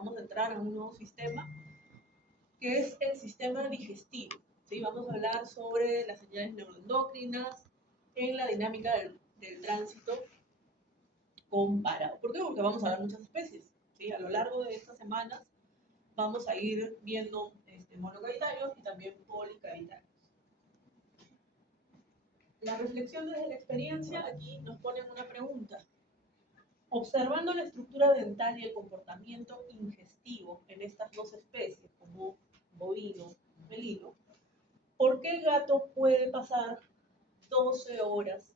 vamos a entrar en un nuevo sistema, que es el sistema digestivo. ¿Sí? Vamos a hablar sobre las señales neuroendocrinas en la dinámica del tránsito comparado. ¿Por qué? Porque vamos a ver muchas especies. ¿Sí? A lo largo de estas semanas vamos a ir viendo monocavitarios y también policavitarios. La reflexión desde la experiencia aquí nos pone una pregunta. Observando la estructura dental y el comportamiento ingestivo en estas dos especies, como bovino y felino, ¿por qué el gato puede pasar 12 horas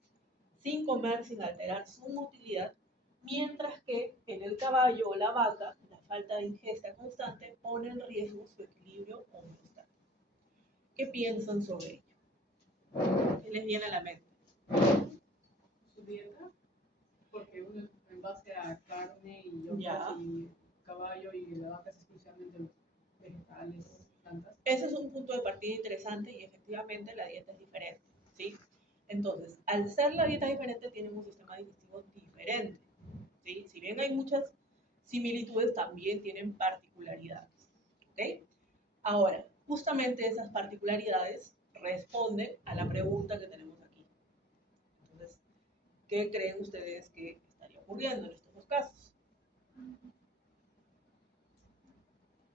sin comer, sin alterar su motilidad, mientras que en el caballo o la vaca, la falta de ingesta constante pone en riesgo su equilibrio homeostático? ¿Qué piensan sobre ello? ¿Qué les viene a la mente? Su dieta, porque uno en base a carne y otros y caballo y la vaca es exclusivamente vegetales, plantas. Ese es un punto de partida interesante y efectivamente la dieta es diferente, ¿sí? Entonces, al ser la dieta diferente, tienen un sistema digestivo diferente, ¿sí? Si bien hay muchas similitudes, también tienen particularidades, ¿ok? Ahora, justamente esas particularidades responden a la pregunta que tenemos aquí. Entonces, ¿qué creen ustedes que estaría ocurriendo en estos dos casos?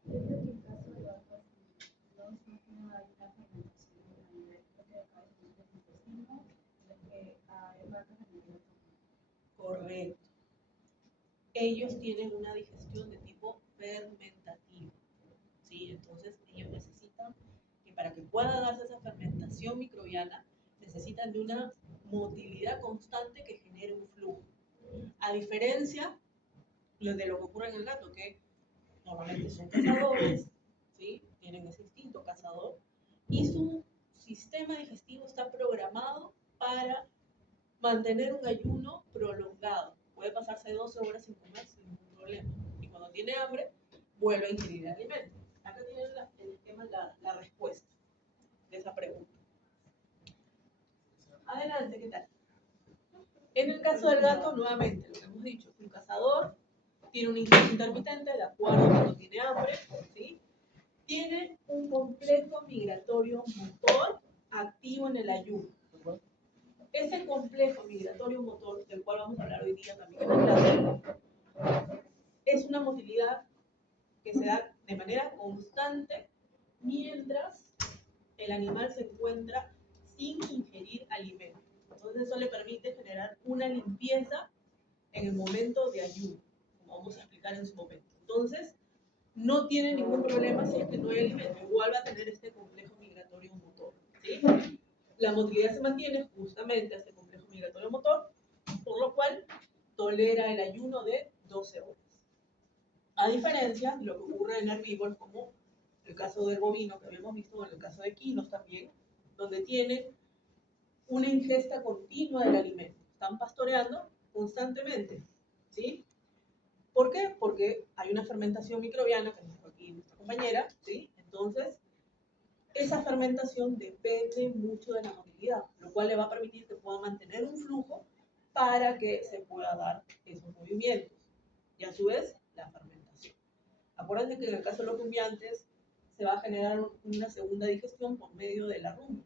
Yo creo que el caso de vacas no tiene una fermentación a nivel de acá en el intestino, sino que hay vacas a nivel. Correcto. Ellos tienen una digestión de tipo fermentativo, ¿sí? Entonces ellos necesitan que para que pueda darse esa fermentación microbiana, necesitan de una motilidad constante que genere un flujo. A diferencia de lo que ocurre en el gato, que normalmente son cazadores, ¿sí? Tienen ese instinto cazador, y su sistema digestivo está programado para mantener un ayuno prolongado. Puede pasarse 12 horas sin comer sin ningún problema. Y cuando tiene hambre, vuelve a ingerir el alimento. Acá tienen el esquema, la respuesta de esa pregunta. Adelante, ¿qué tal? En el caso del gato, nuevamente, lo que hemos dicho, un cazador tiene un instinto intermitente, de acuerdo cuando tiene hambre, ¿sí? Tiene un complejo migratorio motor activo en el ayuno. Ese complejo migratorio motor, del cual vamos a hablar hoy día también en la clase, es una motilidad que se da de manera constante mientras el animal se encuentra sin ingerir alimentos. Entonces eso le permite generar una limpieza en el momento de ayuno, como vamos a explicar en su momento. Entonces, no tiene ningún problema si es que no hay alimento. Igual va a tener este complejo migratorio motor, ¿sí? La motilidad se mantiene justamente a este complejo migratorio motor, por lo cual tolera el ayuno de 12 horas. A diferencia de lo que ocurre en herbívoros, como el caso del bovino que habíamos visto, o en el caso de equinos también, donde tienen una ingesta continua del alimento. Están pastoreando constantemente, ¿sí? ¿Por qué? Porque hay una fermentación microbiana, que nos dijo aquí nuestra compañera, ¿sí? Entonces, esa fermentación depende mucho de la motilidad, lo cual le va a permitir que pueda mantener un flujo para que se pueda dar esos movimientos. Y a su vez, la fermentación. Acuérdense que en el caso de los rumiantes se va a generar una segunda digestión por medio de la rumia.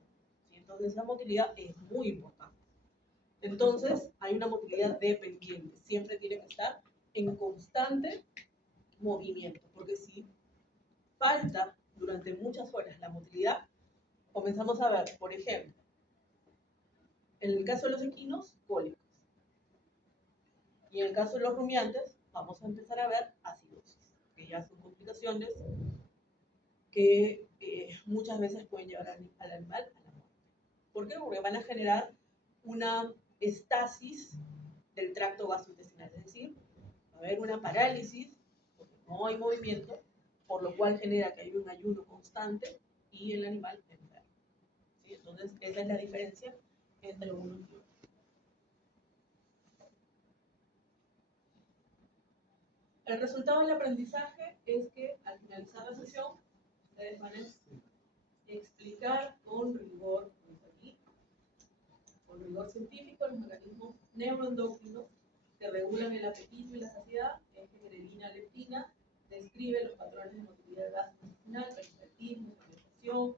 ¿Sí? Entonces, esa motilidad es muy importante. Entonces, hay una motilidad dependiente. Siempre tiene que estar en constante movimiento, porque si falta durante muchas horas la motilidad, comenzamos a ver, por ejemplo, en el caso de los equinos, cólicos. Y en el caso de los rumiantes, vamos a empezar a ver acidosis, que ya son complicaciones que muchas veces pueden llevar al animal a la muerte. ¿Por qué? Porque van a generar una estasis del tracto gastrointestinal, es decir, va a haber una parálisis, porque no hay movimiento, por lo cual genera que hay un ayuno constante y el animal enferma. ¿Sí? Entonces, esa es la diferencia entre uno y otro. El resultado del aprendizaje es que al finalizar la sesión, ustedes van a explicar con rigor, con rigor científico, los mecanismos neuroendocrinos que regulan el apetito y la saciedad, eje grelina, leptina, describe los patrones de motilidad gastrointestinal, peristaltismo, fermentación,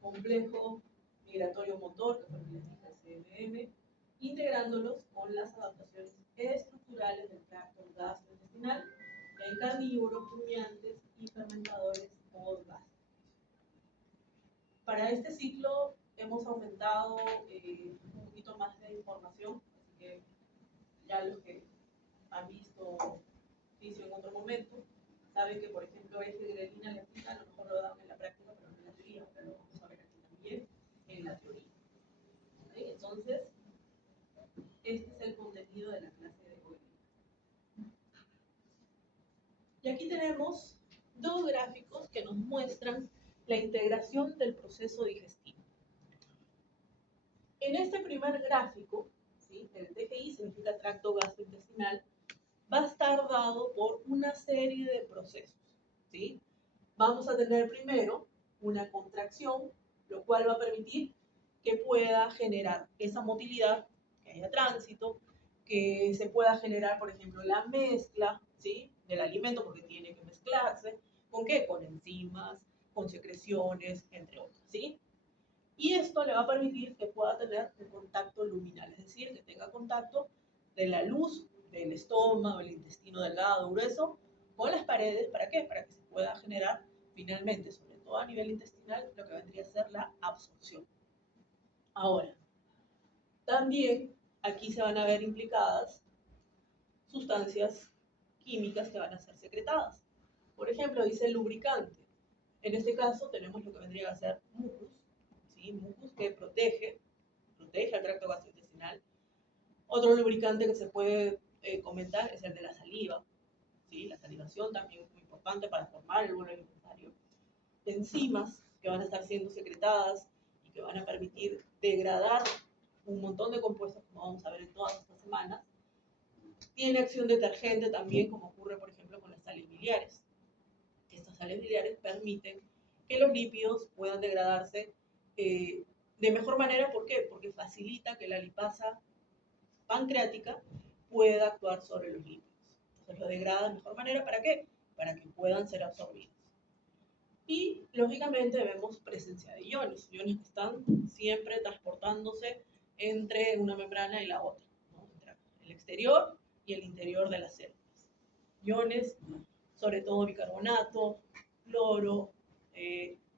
complejo migratorio motor, que fue lo que les dije, el CMM, integrándolos con las adaptaciones estructurales del tracto gastrointestinal en carnívoros, rumiantes y fermentadores postgástricos. Para este ciclo hemos aumentado un poquito más de información, así que ya los que han visto fisio en otro momento saben que, por ejemplo, grelina, leptina, a lo mejor lo dan en la práctica, pero no en la teoría, pero lo vamos a ver aquí también en la teoría. ¿Sí? Entonces, este es el contenido de la clase de hoy. Y aquí tenemos dos gráficos que nos muestran la integración del proceso digestivo. En este primer gráfico, ¿sí?, el TGI significa tracto gastrointestinal, va a estar dado por una serie de procesos, ¿sí? Vamos a tener primero una contracción, lo cual va a permitir que pueda generar esa motilidad, que haya tránsito, que se pueda generar, por ejemplo, la mezcla, ¿sí?, del alimento, porque tiene que mezclarse. ¿Con qué? Con enzimas, con secreciones, entre otros, ¿sí? Y esto le va a permitir que pueda tener un contacto luminal, es decir, que tenga contacto de la luz del estómago, el intestino delgado, grueso, con las paredes. ¿Para qué? Para que se pueda generar finalmente, sobre todo a nivel intestinal, lo que vendría a ser la absorción. Ahora, también aquí se van a ver implicadas sustancias químicas que van a ser secretadas. Por ejemplo, dice lubricante. En este caso tenemos lo que vendría a ser mucus, ¿sí? Mucus que protege al tracto gastrointestinal. Otro lubricante que se puede comentar es el de la saliva, ¿sí? La salivación también es muy importante para formar el bolo alimentario. Enzimas que van a estar siendo secretadas y que van a permitir degradar un montón de compuestos, como vamos a ver en todas estas semanas. Tiene acción detergente también, como ocurre, por ejemplo, con las sales biliares. Estas sales biliares permiten que los lípidos puedan degradarse de mejor manera. ¿Por qué? Porque facilita que la lipasa pancreática pueda actuar sobre los lípidos. Entonces lo degrada de mejor manera. ¿Para qué? Para que puedan ser absorbidos. Y, lógicamente, vemos presencia de iones que están siempre transportándose entre una membrana y la otra, ¿no? Entre el exterior y el interior de las células. Iones, sobre todo bicarbonato, cloro,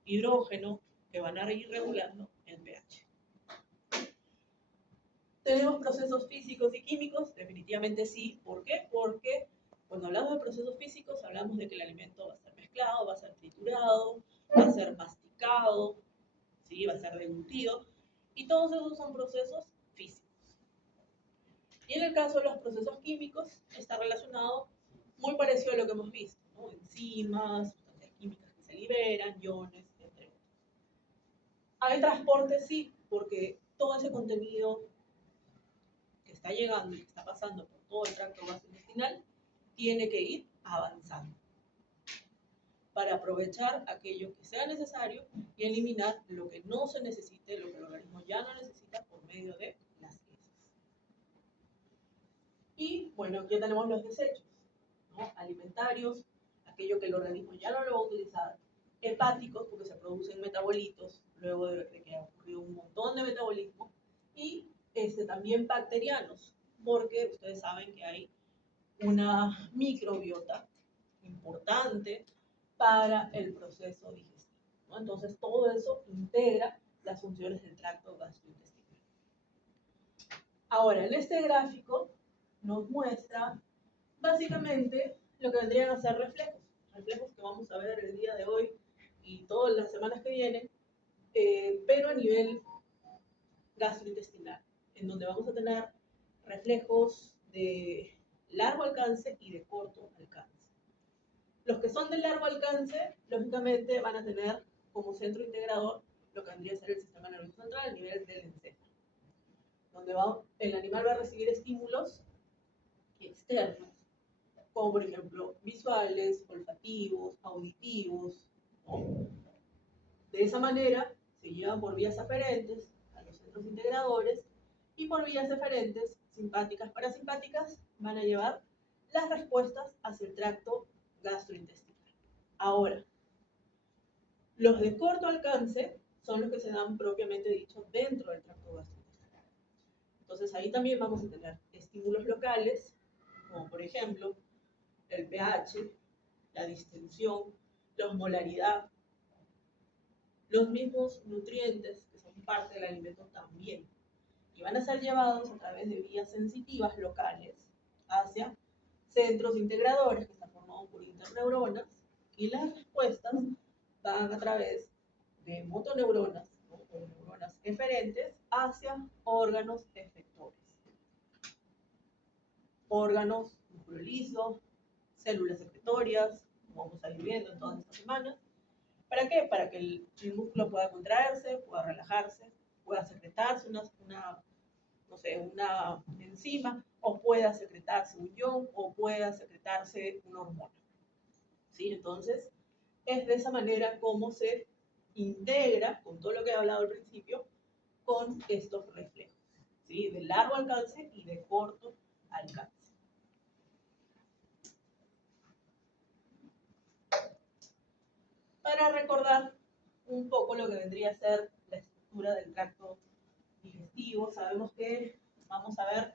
hidrógeno, que van a ir regulando el pH. ¿Tenemos procesos físicos y químicos? Definitivamente sí. ¿Por qué? Porque cuando hablamos de procesos físicos, hablamos de que el alimento va a ser mezclado, va a ser triturado, va a ser masticado, ¿sí?, va a ser deglutido, y todos esos son procesos físicos. Y en el caso de los procesos químicos, está relacionado muy parecido a lo que hemos visto, ¿no? Enzimas, sustancias químicas que se liberan, iones, entre otros. Hay transporte, sí, porque todo ese contenido que está llegando y que está pasando por todo el tracto gastrointestinal tiene que ir avanzando para aprovechar aquello que sea necesario y eliminar lo que no se necesite, lo que el organismo ya no necesita, por medio de las heces. Y bueno, aquí tenemos los desechos, ¿no? Alimentarios, aquello que el organismo ya no lo va a utilizar. Hepáticos, porque se producen metabolitos luego de que ha ocurrido un montón de metabolismo. Y también bacterianos, porque ustedes saben que hay una microbiota importante para el proceso digestivo, ¿no? Entonces, todo eso integra las funciones del tracto gastrointestinal. Ahora, en este gráfico nos muestra básicamente lo que vendrían a ser reflejos que vamos a ver el día de hoy y todas las semanas que vienen, pero a nivel gastrointestinal, en donde vamos a tener reflejos de largo alcance y de corto alcance. Los que son de largo alcance, lógicamente, van a tener como centro integrador lo que vendría a ser el sistema nervioso central, a nivel del encéfalo, donde el animal va a recibir estímulos externos, como por ejemplo visuales, olfativos, auditivos, ¿no? De esa manera se llevan por vías aferentes a los centros integradores, y por vías eferentes, simpáticas, parasimpáticas, van a llevar las respuestas hacia el tracto gastrointestinal. Ahora, los de corto alcance son los que se dan propiamente dicho dentro del tracto gastrointestinal. Entonces ahí también vamos a tener estímulos locales, como por ejemplo el pH, la distensión, la osmolaridad, los mismos nutrientes que son parte del alimento también. Y van a ser llevados a través de vías sensitivas locales hacia centros integradores que están formados por interneuronas, y las respuestas van a través de motoneuronas, ¿no? O neuronas eferentes hacia órganos efectores. Órganos músculo liso, células secretorias, como vamos a ir viendo en todas estas semanas. ¿Para qué? Para que el músculo pueda contraerse, pueda relajarse, pueda secretarse una enzima, o pueda secretarse un ion, o pueda secretarse una hormona. ¿Sí? Entonces, es de esa manera como se integra, con todo lo que he hablado al principio, con estos reflejos, ¿sí? De largo alcance y de corto alcance. Para recordar un poco lo que vendría a ser la estructura del tracto digestivo, sabemos que vamos a ver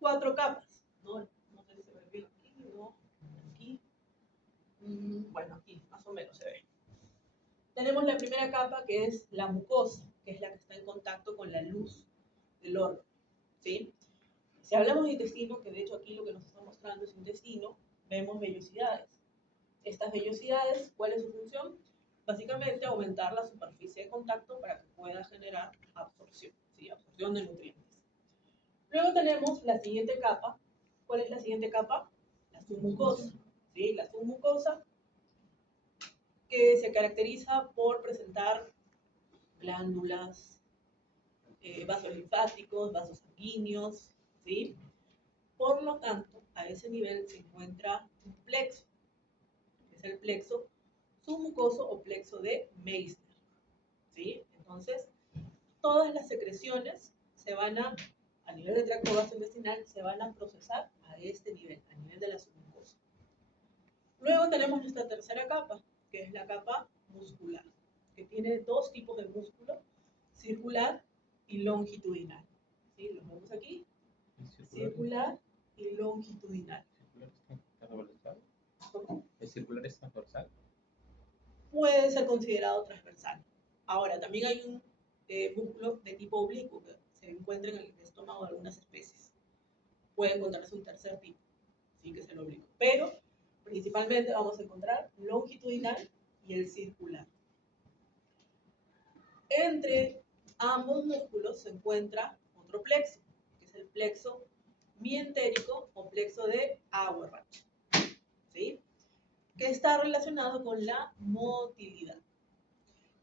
4 capas, ¿no? No sé si se ve bien aquí, ¿no? Aquí. Bueno, aquí más o menos se ve. Tenemos la primera capa, que es la mucosa, que es la que está en contacto con la luz del órgano, ¿sí? Si hablamos de intestino, que de hecho aquí lo que nos está mostrando es intestino, vemos vellosidades. Estas vellosidades, ¿cuál es su función? Básicamente aumentar la superficie de contacto para que pueda generar absorción, ¿sí? Absorción de nutrientes. Luego tenemos la siguiente capa. ¿Cuál es la siguiente capa? La submucosa, ¿sí? La submucosa, que se caracteriza por presentar glándulas, vasos linfáticos, vasos sanguíneos, ¿sí? Por lo tanto, a ese nivel se encuentra un plexo, que es el plexo submucoso o plexo de Meissner, ¿sí? Entonces, todas las secreciones se van a nivel del tracto gastrointestinal, se van a procesar a este nivel, a nivel de la submucosa. Luego tenemos nuestra tercera capa, que es la capa muscular, que tiene 2 tipos de músculo, circular y longitudinal. ¿Sí? Los vemos aquí, circular y longitudinal. ¿El circular es transversal? Puede ser considerado transversal. Ahora, también hay un músculo de tipo oblicuo que se encuentra en el estómago de algunas especies. Puede encontrarse un tercer tipo, ¿sí? Que es el oblicuo. Pero principalmente vamos a encontrar longitudinal y el circular. Entre ambos músculos se encuentra otro plexo, que es el plexo mientérico o plexo de Auerbach, ¿sí? Que está relacionado con la motilidad.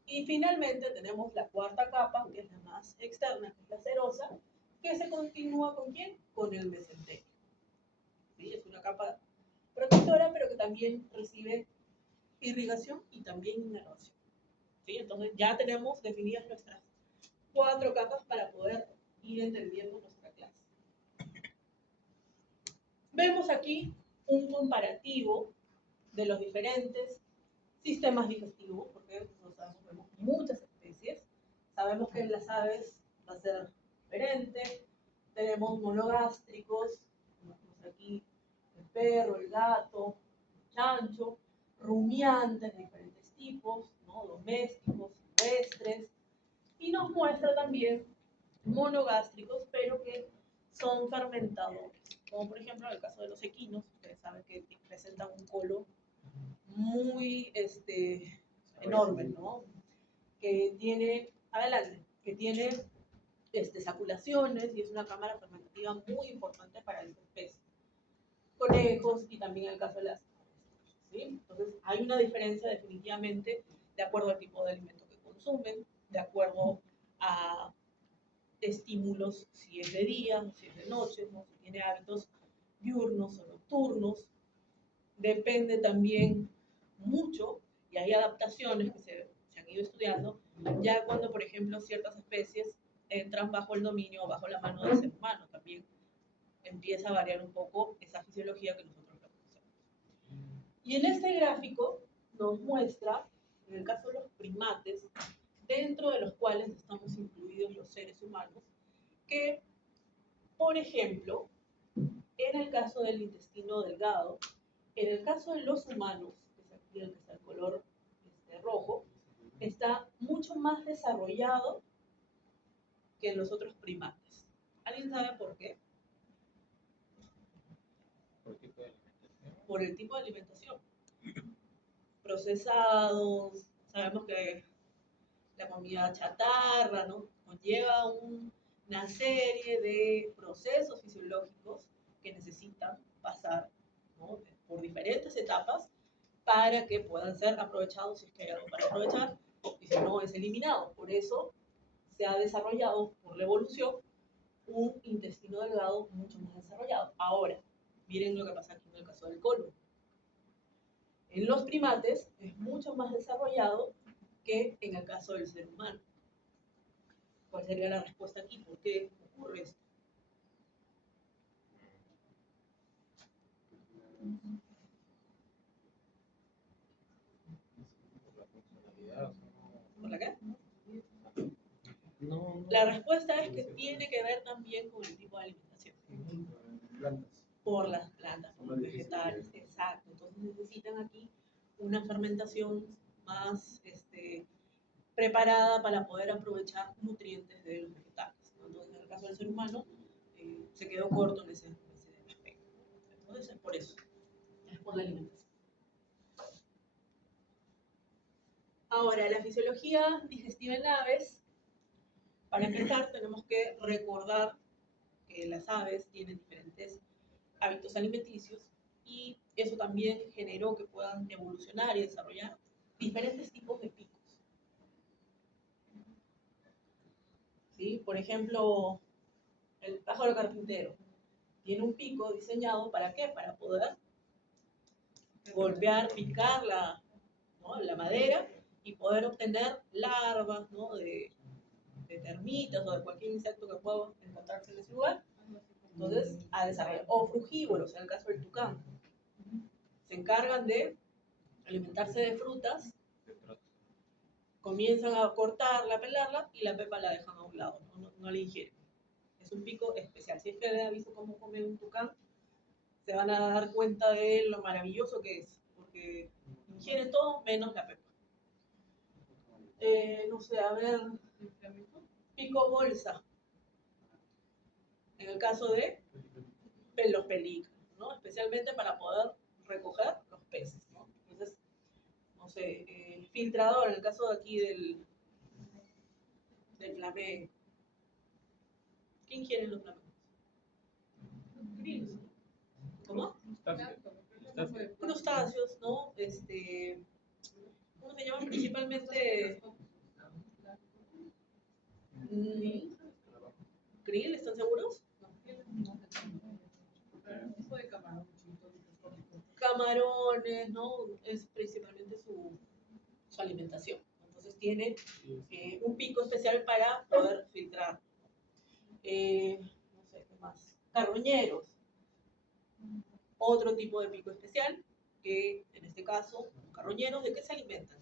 Y finalmente tenemos la cuarta capa, que es la más externa, que es la serosa, que se continúa ¿con quién? Con el mesenterio. ¿Sí? Es una capa protectora, pero que también recibe irrigación y también inervación. ¿Sí? Entonces ya tenemos definidas nuestras 4 capas para poder ir entendiendo nuestra clase. Vemos aquí un comparativo de los diferentes sistemas digestivos, porque nosotros vemos muchas especies. Sabemos que en las aves va a ser diferente. Tenemos monogástricos, como aquí el perro, el gato, el chancho, rumiantes de diferentes tipos, ¿no? Domésticos, silvestres, y nos muestra también monogástricos, pero que son fermentadores, como por ejemplo en el caso de los equinos. Ustedes saben que presentan un colon muy enorme, ¿no? Que tiene, adelante, que tiene saculaciones, y es una cámara fermentativa muy importante para esta especie. Conejos, y también en el caso de las aves, ¿sí? Entonces hay una diferencia definitivamente de acuerdo al tipo de alimento que consumen, de acuerdo a estímulos, si es de día, si es de noche, ¿no? Si tiene hábitos diurnos o nocturnos. Depende también mucho, y hay adaptaciones que se han ido estudiando, ya cuando, por ejemplo, ciertas especies entran bajo el dominio o bajo la mano del ser humano, también empieza a variar un poco esa fisiología que nosotros conocemos. Y en este gráfico nos muestra, en el caso de los primates, dentro de los cuales estamos incluidos los seres humanos, que, por ejemplo, en el caso del intestino delgado, en el caso de los humanos, que es aquí el que está el color rojo, está mucho más desarrollado que en los otros primates. ¿Alguien sabe por qué? Por el tipo de alimentación. Por el tipo de alimentación. Procesados, sabemos que la comida chatarra, ¿no?, conlleva una serie de procesos fisiológicos que necesitan pasar, ¿no?, por diferentes etapas para que puedan ser aprovechados si es que hay algo para aprovechar, y si no es eliminado. Por eso se ha desarrollado por la evolución un intestino delgado mucho más desarrollado. Ahora, miren lo que pasa aquí en el caso del colon. En los primates es mucho más desarrollado que en el caso del ser humano. ¿Cuál sería la respuesta aquí? ¿Por qué ocurre esto? Por la funcionalidad. ¿Por la qué? No. La respuesta es que tiene que ver también con el tipo de alimentación. Plantas. Por las plantas, por los vegetales, exacto. Entonces necesitan aquí una fermentación más preparada para poder aprovechar nutrientes de los vegetales, ¿no? Entonces, en el caso del ser humano, se quedó corto en ese aspecto. Entonces, es por eso, es por la alimentación. Ahora, la fisiología digestiva en aves, para empezar, tenemos que recordar que las aves tienen diferentes hábitos alimenticios y eso también generó que puedan evolucionar y desarrollar diferentes tipos de picos. ¿Sí? Por ejemplo, el pájaro carpintero tiene un pico diseñado ¿para qué? Para poder golpear, picar ¿no?, la madera y poder obtener larvas, ¿no?, de termitas o de cualquier insecto que pueda encontrarse en ese lugar. Entonces, a desarrollar. O frugívoros, en el caso del tucán. Se encargan de alimentarse de frutas, comienzan a cortarla, a pelarla y la pepa la dejan a un lado, no la ingieren. Es un pico especial. Si es que les aviso cómo come un tucán, se van a dar cuenta de lo maravilloso que es, porque ingiere todo menos la pepa. No sé, a ver, pico bolsa. En el caso de los pelícanos, ¿no?, especialmente para poder recoger los peces, ¿no? Entonces, no sé, filtrador, en el caso de aquí del flamenco. ¿Quién quiere los flamencos? Grillos. ¿Cómo? Crustáceos, ¿no? ¿Cómo se llaman? Principalmente krill, ¿están seguros? Camarones, ¿no? Es principalmente su alimentación. Entonces tiene un pico especial para poder filtrar. No sé, ¿qué más? Carroñeros. Otro tipo de pico especial, que en este caso, los carroñeros, ¿de qué se alimentan?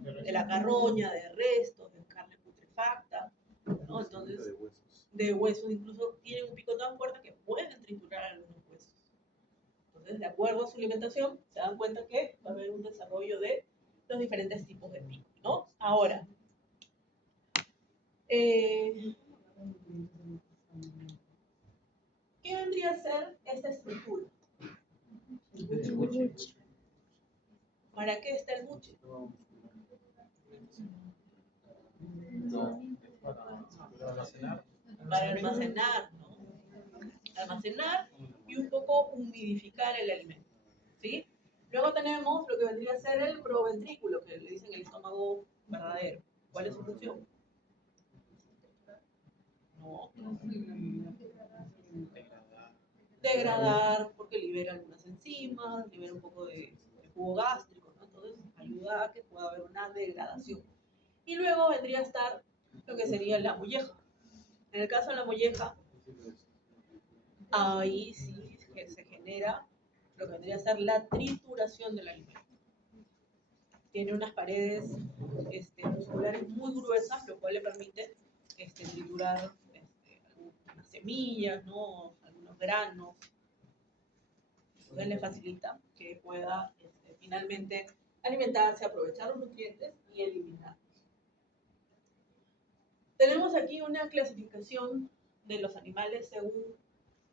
De la carroña, de restos, de carne putrefacta, ¿no? Entonces, de huesos, incluso tienen un pico tan fuerte que pueden triturar algunos huesos. Entonces, de acuerdo a su alimentación, se dan cuenta que va a haber un desarrollo de los diferentes tipos de pico, ¿no? Ahora, ¿qué vendría a ser esta estructura? ¿Para qué está el buche? No, es para almacenar. Para almacenar, ¿no? Almacenar y un poco humidificar el alimento, ¿sí? Luego tenemos lo que vendría a ser el proventrículo, que le dicen el estómago verdadero. ¿Cuál es su función? No. Degradar, porque libera algunas enzimas, libera un poco de jugo gástrico, ¿no? Entonces ayuda a que pueda haber una degradación. Y luego vendría a estar lo que sería la molleja. En el caso de la molleja, ahí sí que se genera lo que vendría a ser la trituración del alimento. tiene unas paredes musculares muy gruesas, lo cual le permite triturar algunas semillas, ¿no? Algunos granos. Entonces le facilita que pueda finalmente alimentarse, aprovechar los nutrientes y eliminarlos. Tenemos aquí una clasificación de los animales según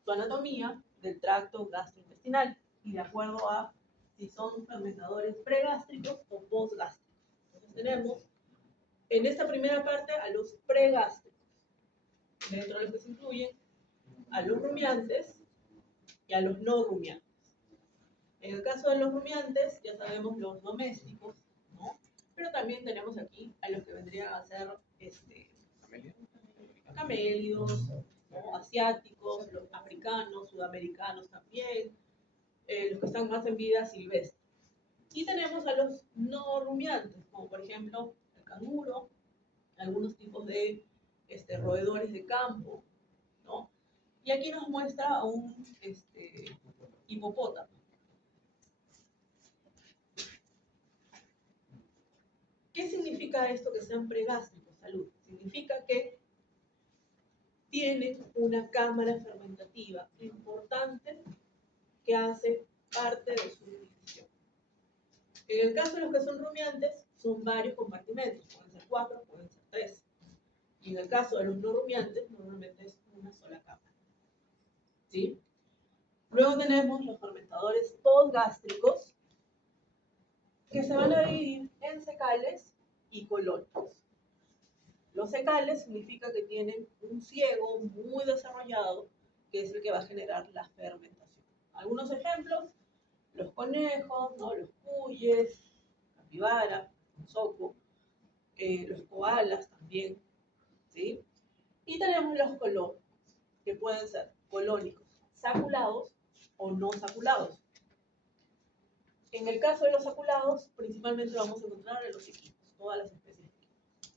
su anatomía del tracto gastrointestinal y de acuerdo a si son fermentadores pregástricos o postgástricos. Entonces tenemos en esta primera parte a los pregástricos, dentro de los que se incluyen a los rumiantes y a los no rumiantes. En el caso de los rumiantes, ya sabemos los domésticos, ¿no? Pero también tenemos aquí a los que vendrían a ser camélidos, ¿no? Asiáticos, los africanos, sudamericanos también, los que están más en vida silvestre. Y tenemos a los no rumiantes, como por ejemplo el canguro, algunos tipos de roedores de campo, ¿no? Y aquí nos muestra a un hipopótamo. ¿Qué significa esto que sean pregástricos? Salud. Significa que tienen una cámara fermentativa importante que hace parte de su nutrición. En el caso de los que son rumiantes, son varios compartimentos, pueden ser 4, pueden ser 3. Y en el caso de los no rumiantes, normalmente es una sola cámara. ¿Sí? Luego tenemos los fermentadores postgástricos, que se van a dividir en secales y colónicos. Los secales significa que tienen un ciego muy desarrollado, que es el que va a generar la fermentación. Algunos ejemplos, los conejos, ¿no? Los cuyes, capibara, soco, los koalas también, ¿sí? Y tenemos los colónicos, que pueden ser colónicos saculados o no saculados. En el caso de los saculados, principalmente vamos a encontrar en los equinos, todas las especies de equinos.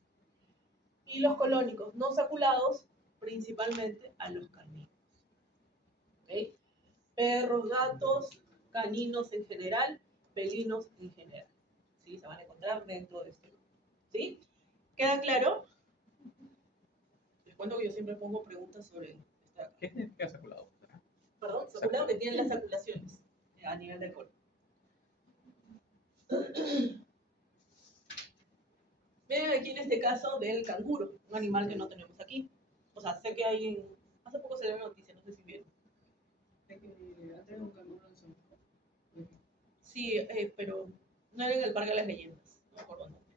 Y los colónicos no saculados, principalmente a los caninos. ¿Okay? Perros, gatos, caninos en general, felinos en general. ¿Sí? Se van a encontrar dentro de este grupo. ¿Sí? ¿Queda claro? Les cuento que yo siempre pongo preguntas sobre esta. ¿Qué significa saculado? Perdón, saculado, que tienen las saculaciones a nivel del cuerpo. Miren aquí en este caso del canguro, un animal que no tenemos aquí. O sea, sé que hay en... Hace poco se le ve una noticia, no sé si vieron. De que antes un canguro en Zoológico. Sí, pero no era en el Parque de las Leyendas, no me acuerdo el nombre.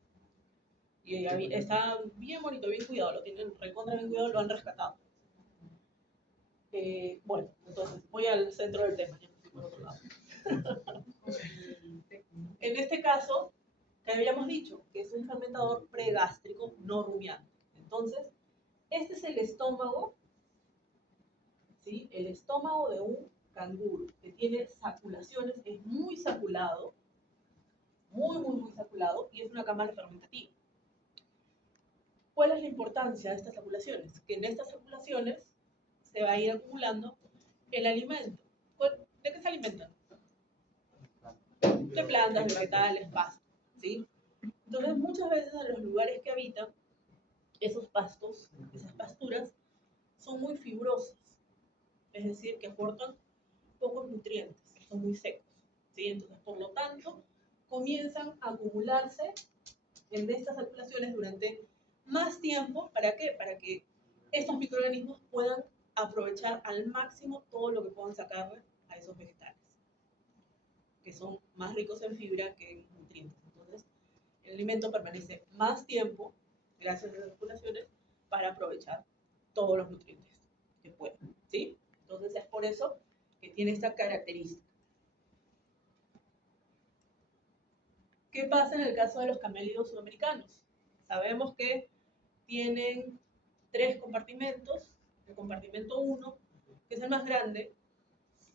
Y está bien bonito, bien cuidado, lo tienen recontra bien cuidado, lo han rescatado. Bueno, entonces voy al centro del tema, ya no estoy por otro lado. En este caso, que habíamos dicho que es un fermentador pregástrico no rumiante. Entonces, este es el estómago, ¿sí? El estómago de un canguro que tiene saculaciones, es muy saculado, muy saculado, y es una cámara fermentativa. ¿Cuál es la importancia de estas saculaciones? Que en estas saculaciones se va a ir acumulando el alimento. ¿De qué se alimentan? De plantas, vegetales, pastos, ¿sí? Entonces, muchas veces en los lugares que habitan, esos pastos, esas pasturas, son muy fibrosas, es decir, que aportan pocos nutrientes, son muy secos, ¿sí? Entonces, por lo tanto, comienzan a acumularse en estas circulaciones durante más tiempo. ¿Para qué? Para que estos microorganismos puedan aprovechar al máximo todo lo que puedan sacarle a esos vegetales, que son más ricos en fibra que en nutrientes. Entonces, el alimento permanece más tiempo, gracias a las circulaciones, para aprovechar todos los nutrientes que puedan, ¿sí? Entonces, es por eso que tiene esta característica. ¿Qué pasa en el caso de los camélidos sudamericanos? Sabemos que tienen 3 compartimentos. El compartimento 1, que es el más grande,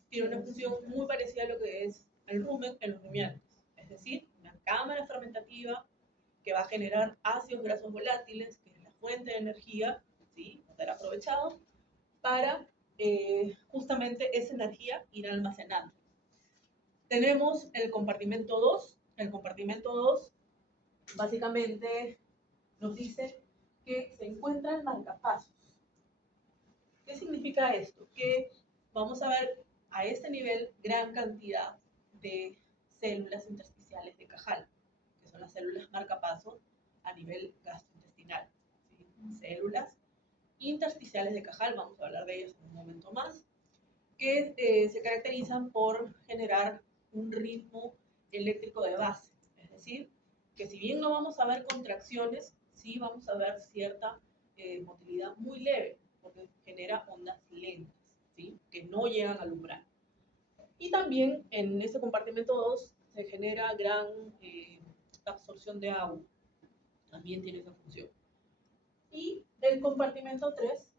tiene una función muy parecida a lo que es el rumen en los rumiantes. Es decir, una cámara fermentativa que va a generar ácidos grasos volátiles, que es la fuente de energía, ¿sí? Va a estar aprovechado para justamente esa energía ir almacenando. Tenemos el compartimento 2. El compartimento 2 básicamente nos dice que se encuentran marcapasos. ¿Qué significa esto? Que vamos a ver a este nivel gran cantidad de células intersticiales de Cajal, que son las células marcapasos a nivel gastrointestinal. ¿Sí? Células intersticiales de Cajal, vamos a hablar de ellas en un momento más, que se caracterizan por generar un ritmo eléctrico de base. Es decir, que si bien no vamos a ver contracciones, sí vamos a ver cierta motilidad muy leve, porque genera ondas lentas, ¿sí? Que no llegan al umbral. Y también en este compartimento 2 se genera gran absorción de agua. También tiene esa función. Y el compartimento 3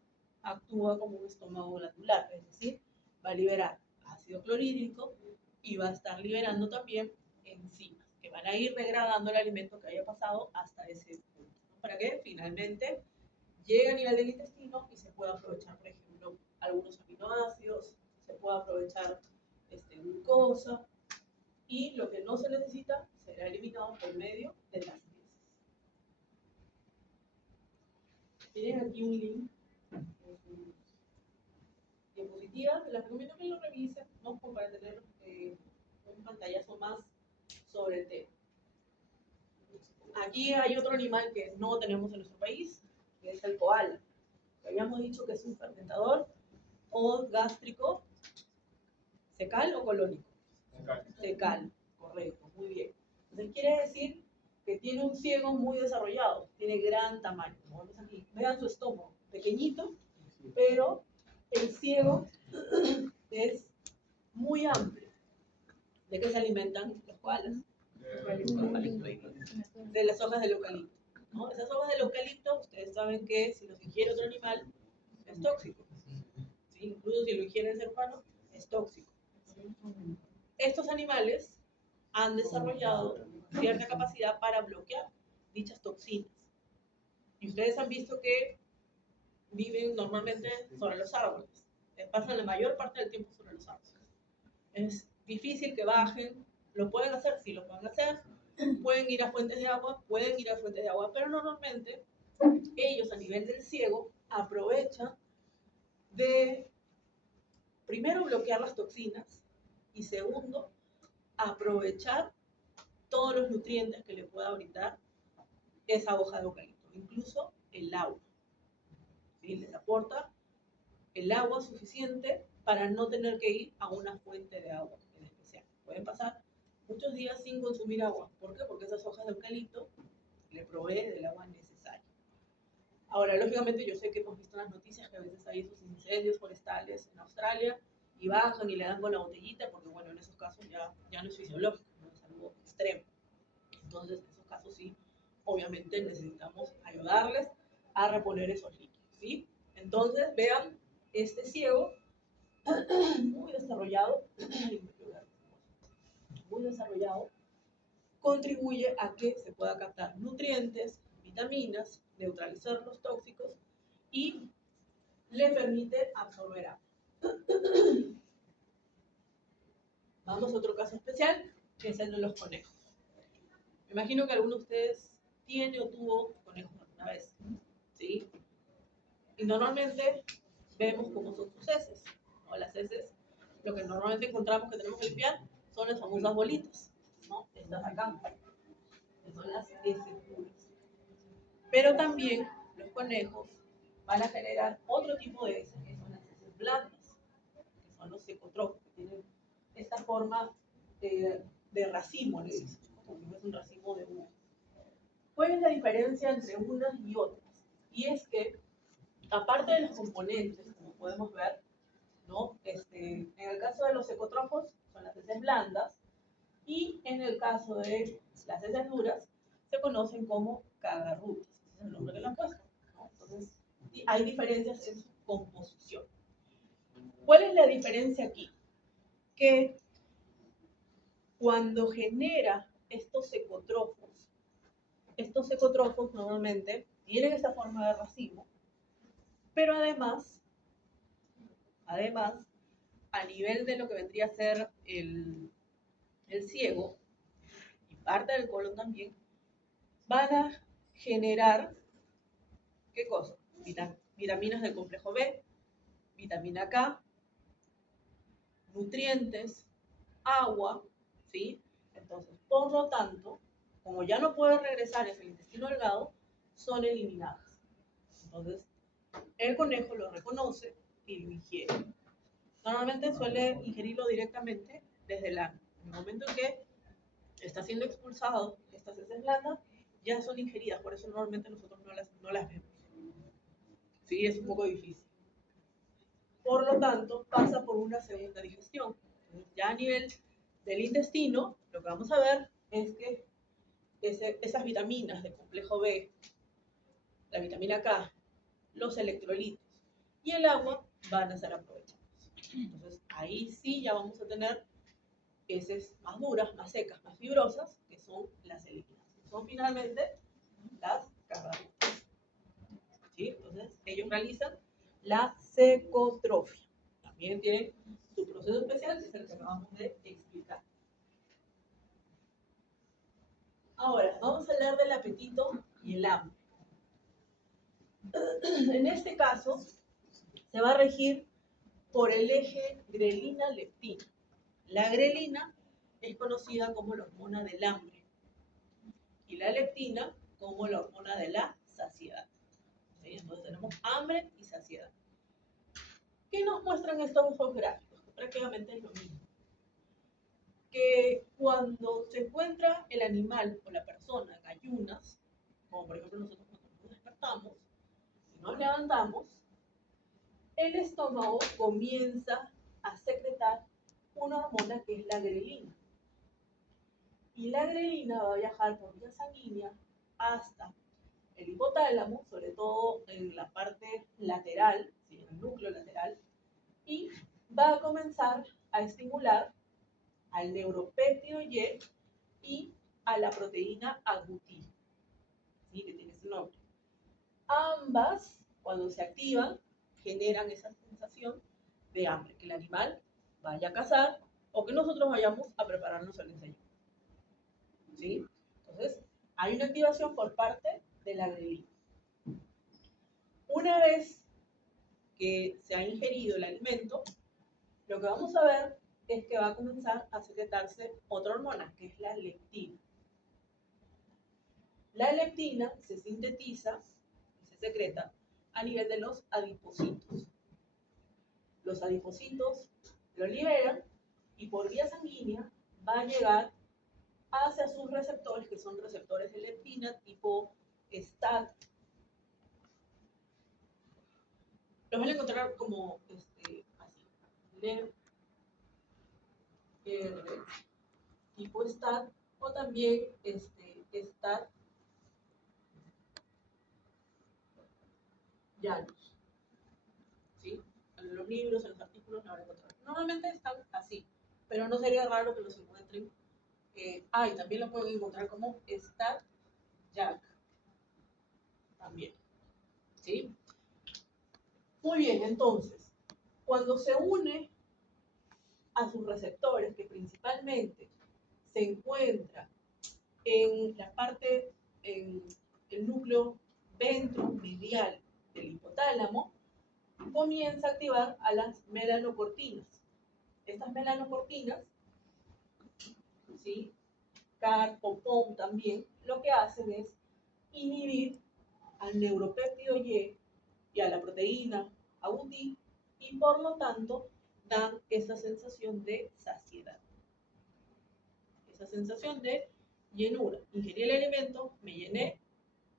actúa como un estómago glandular, es decir, va a liberar ácido clorhídrico y va a estar liberando también enzimas que van a ir degradando el alimento que haya pasado hasta ese punto, ¿no? Para que finalmente llegue a nivel del intestino y se pueda aprovechar, por ejemplo, algunos aminoácidos, se pueda aprovechar glucosa, y lo que no se necesita será eliminado por medio de las heces. Tienen aquí un link diapositiva, les recomiendo que lo revisen, ¿no? Como para tener un pantallazo más sobre el tema. Aquí hay otro animal que no tenemos en nuestro país, que es el koala. Habíamos dicho que es un fermentador o gástrico, secal o colónico. Secal, correcto, muy bien. Entonces quiere decir que tiene un ciego muy desarrollado, tiene gran tamaño. Como vemos aquí, vean su estómago, pequeñito, pero el ciego es muy amplio. ¿De qué se alimentan los koalas? De las hojas del eucalipto, ¿no? Esas hojas del eucalipto, ustedes saben que si los ingiere otro animal, es tóxico. ¿Sí? Incluso si lo ingiere el ser humano, es tóxico. Estos animales han desarrollado cierta capacidad para bloquear dichas toxinas. Y ustedes han visto que viven normalmente sobre los árboles. Pasan la mayor parte del tiempo sobre los árboles. Es difícil que bajen. Lo pueden hacer, sí lo pueden hacer. Pueden ir a fuentes de agua, pero normalmente ellos a nivel del ciego aprovechan de, primero, bloquear las toxinas y segundo, aprovechar todos los nutrientes que le pueda brindar esa hoja de eucalipto, incluso el agua. ¿Sí? Les aporta el agua suficiente para no tener que ir a una fuente de agua en especial. Pueden pasar muchos días sin consumir agua. ¿Por qué? Porque esas hojas de eucalipto le proveen del agua necesaria. Ahora, lógicamente, yo sé que hemos visto en las noticias que a veces hay esos incendios forestales en Australia y bajan y le dan con la botellita, porque bueno, en esos casos ya no es fisiológico, ¿no? Es algo extremo. Entonces, en esos casos sí, obviamente necesitamos ayudarles a reponer esos líquidos, ¿sí? Entonces, vean, este ciego muy desarrollado, contribuye a que se pueda captar nutrientes, vitaminas, neutralizar los tóxicos y le permite absorber agua. Vamos a otro caso especial, que es el de los conejos. Me imagino que alguno de ustedes tiene o tuvo conejos alguna vez, ¿sí? Y normalmente vemos cómo son sus heces, ¿no? Las heces, lo que normalmente encontramos que tenemos que limpiar son las famosas bolitas, ¿no? Estas acá, que son las heces puras. Pero también los conejos van a generar otro tipo de heces, que son las heces blandas, que son los secotrofos, que tienen esta forma de racimo, le dicen, como si fuese un racimo de uva. ¿Cuál es la diferencia entre unas y otras? Y es que, aparte de los componentes, como podemos ver, ¿no? En el caso de los secotrofos son las heces blandas, y en el caso de las heces duras se conocen como cagarrutas. Ese es el nombre que le han puesto, ¿no? Entonces, hay diferencias en su composición. ¿Cuál es la diferencia aquí? Que cuando genera estos secotrofos normalmente tienen esta forma de racimo, pero además, a nivel de lo que vendría a ser el ciego y parte del colon también, van a generar, ¿qué cosa? Vitaminas del complejo B, vitamina K, nutrientes, agua, ¿sí? Entonces, por lo tanto, como ya no puede regresar ese intestino delgado, son eliminadas. Entonces, el conejo lo reconoce y lo ingiere. Normalmente suele ingerirlo directamente desde el ano. En el momento en que está siendo expulsado estas heces blandas, ya son ingeridas, por eso normalmente nosotros no las vemos. Sí, es un poco difícil. Por lo tanto, pasa por una segunda digestión. Entonces, ya a nivel del intestino, lo que vamos a ver es que esas vitaminas del complejo B, la vitamina K, los electrolitos y el agua van a ser aprovechados. Entonces, ahí sí ya vamos a tener heces más duras, más secas, más fibrosas, que son las eliminadas. Son finalmente las carraduras. ¿Sí? Entonces, ellos realizan la secotrofia. También tienen su proceso especial, que es el que acabamos de explicar. Ahora, vamos a hablar del apetito y el hambre. En este caso, se va a regir por el eje grelina-leptina. La grelina es conocida como la hormona del hambre y la leptina como la hormona de la saciedad. ¿Sí? Entonces tenemos hambre y saciedad. ¿Qué nos muestran estos dos gráficos? Que prácticamente es lo mismo. Que cuando se encuentra el animal o la persona en ayunas, como por ejemplo nosotros cuando nos despertamos y nos levantamos, el estómago comienza a secretar una hormona que es la grelina. Y la grelina va a viajar por vía sanguínea hasta el hipotálamo, sobre todo en la parte lateral, ¿sí? En el núcleo lateral, y va a comenzar a estimular al neuropéptido y a la proteína agouti, ¿sí? Que tiene ese nombre. Ambas, cuando se activan, generan esa sensación de hambre, que el animal vaya a cazar o que nosotros vayamos a prepararnos el desayuno. ¿Sí? Entonces, hay una activación por parte de la grelina. Una vez que se ha ingerido el alimento, lo que vamos a ver es que va a comenzar a secretarse otra hormona, que es la leptina. La leptina se sintetiza y se secreta a nivel de los adipocitos. Los adipocitos lo liberan y por vía sanguínea va a llegar hacia sus receptores, que son receptores de leptina tipo STAT. Los van a encontrar como así, LER, tipo STAT, o también STAT Janus. ¿Sí? En los libros, en los artículos, la van a encontrar. Normalmente están así, pero no sería raro que los encuentren. Y también lo pueden encontrar como STAT JAK. También. ¿Sí? Muy bien, entonces, cuando se une a sus receptores, que principalmente se encuentra en la parte, en el núcleo ventromedial del hipotálamo, comienza a activar a las melanocortinas. Estas melanocortinas, ¿sí? CAR o POM también, lo que hacen es inhibir al neuropéptido y a la proteína agouti, y por lo tanto dan esa sensación de saciedad, esa sensación de llenura. Ingerí el alimento, me llené,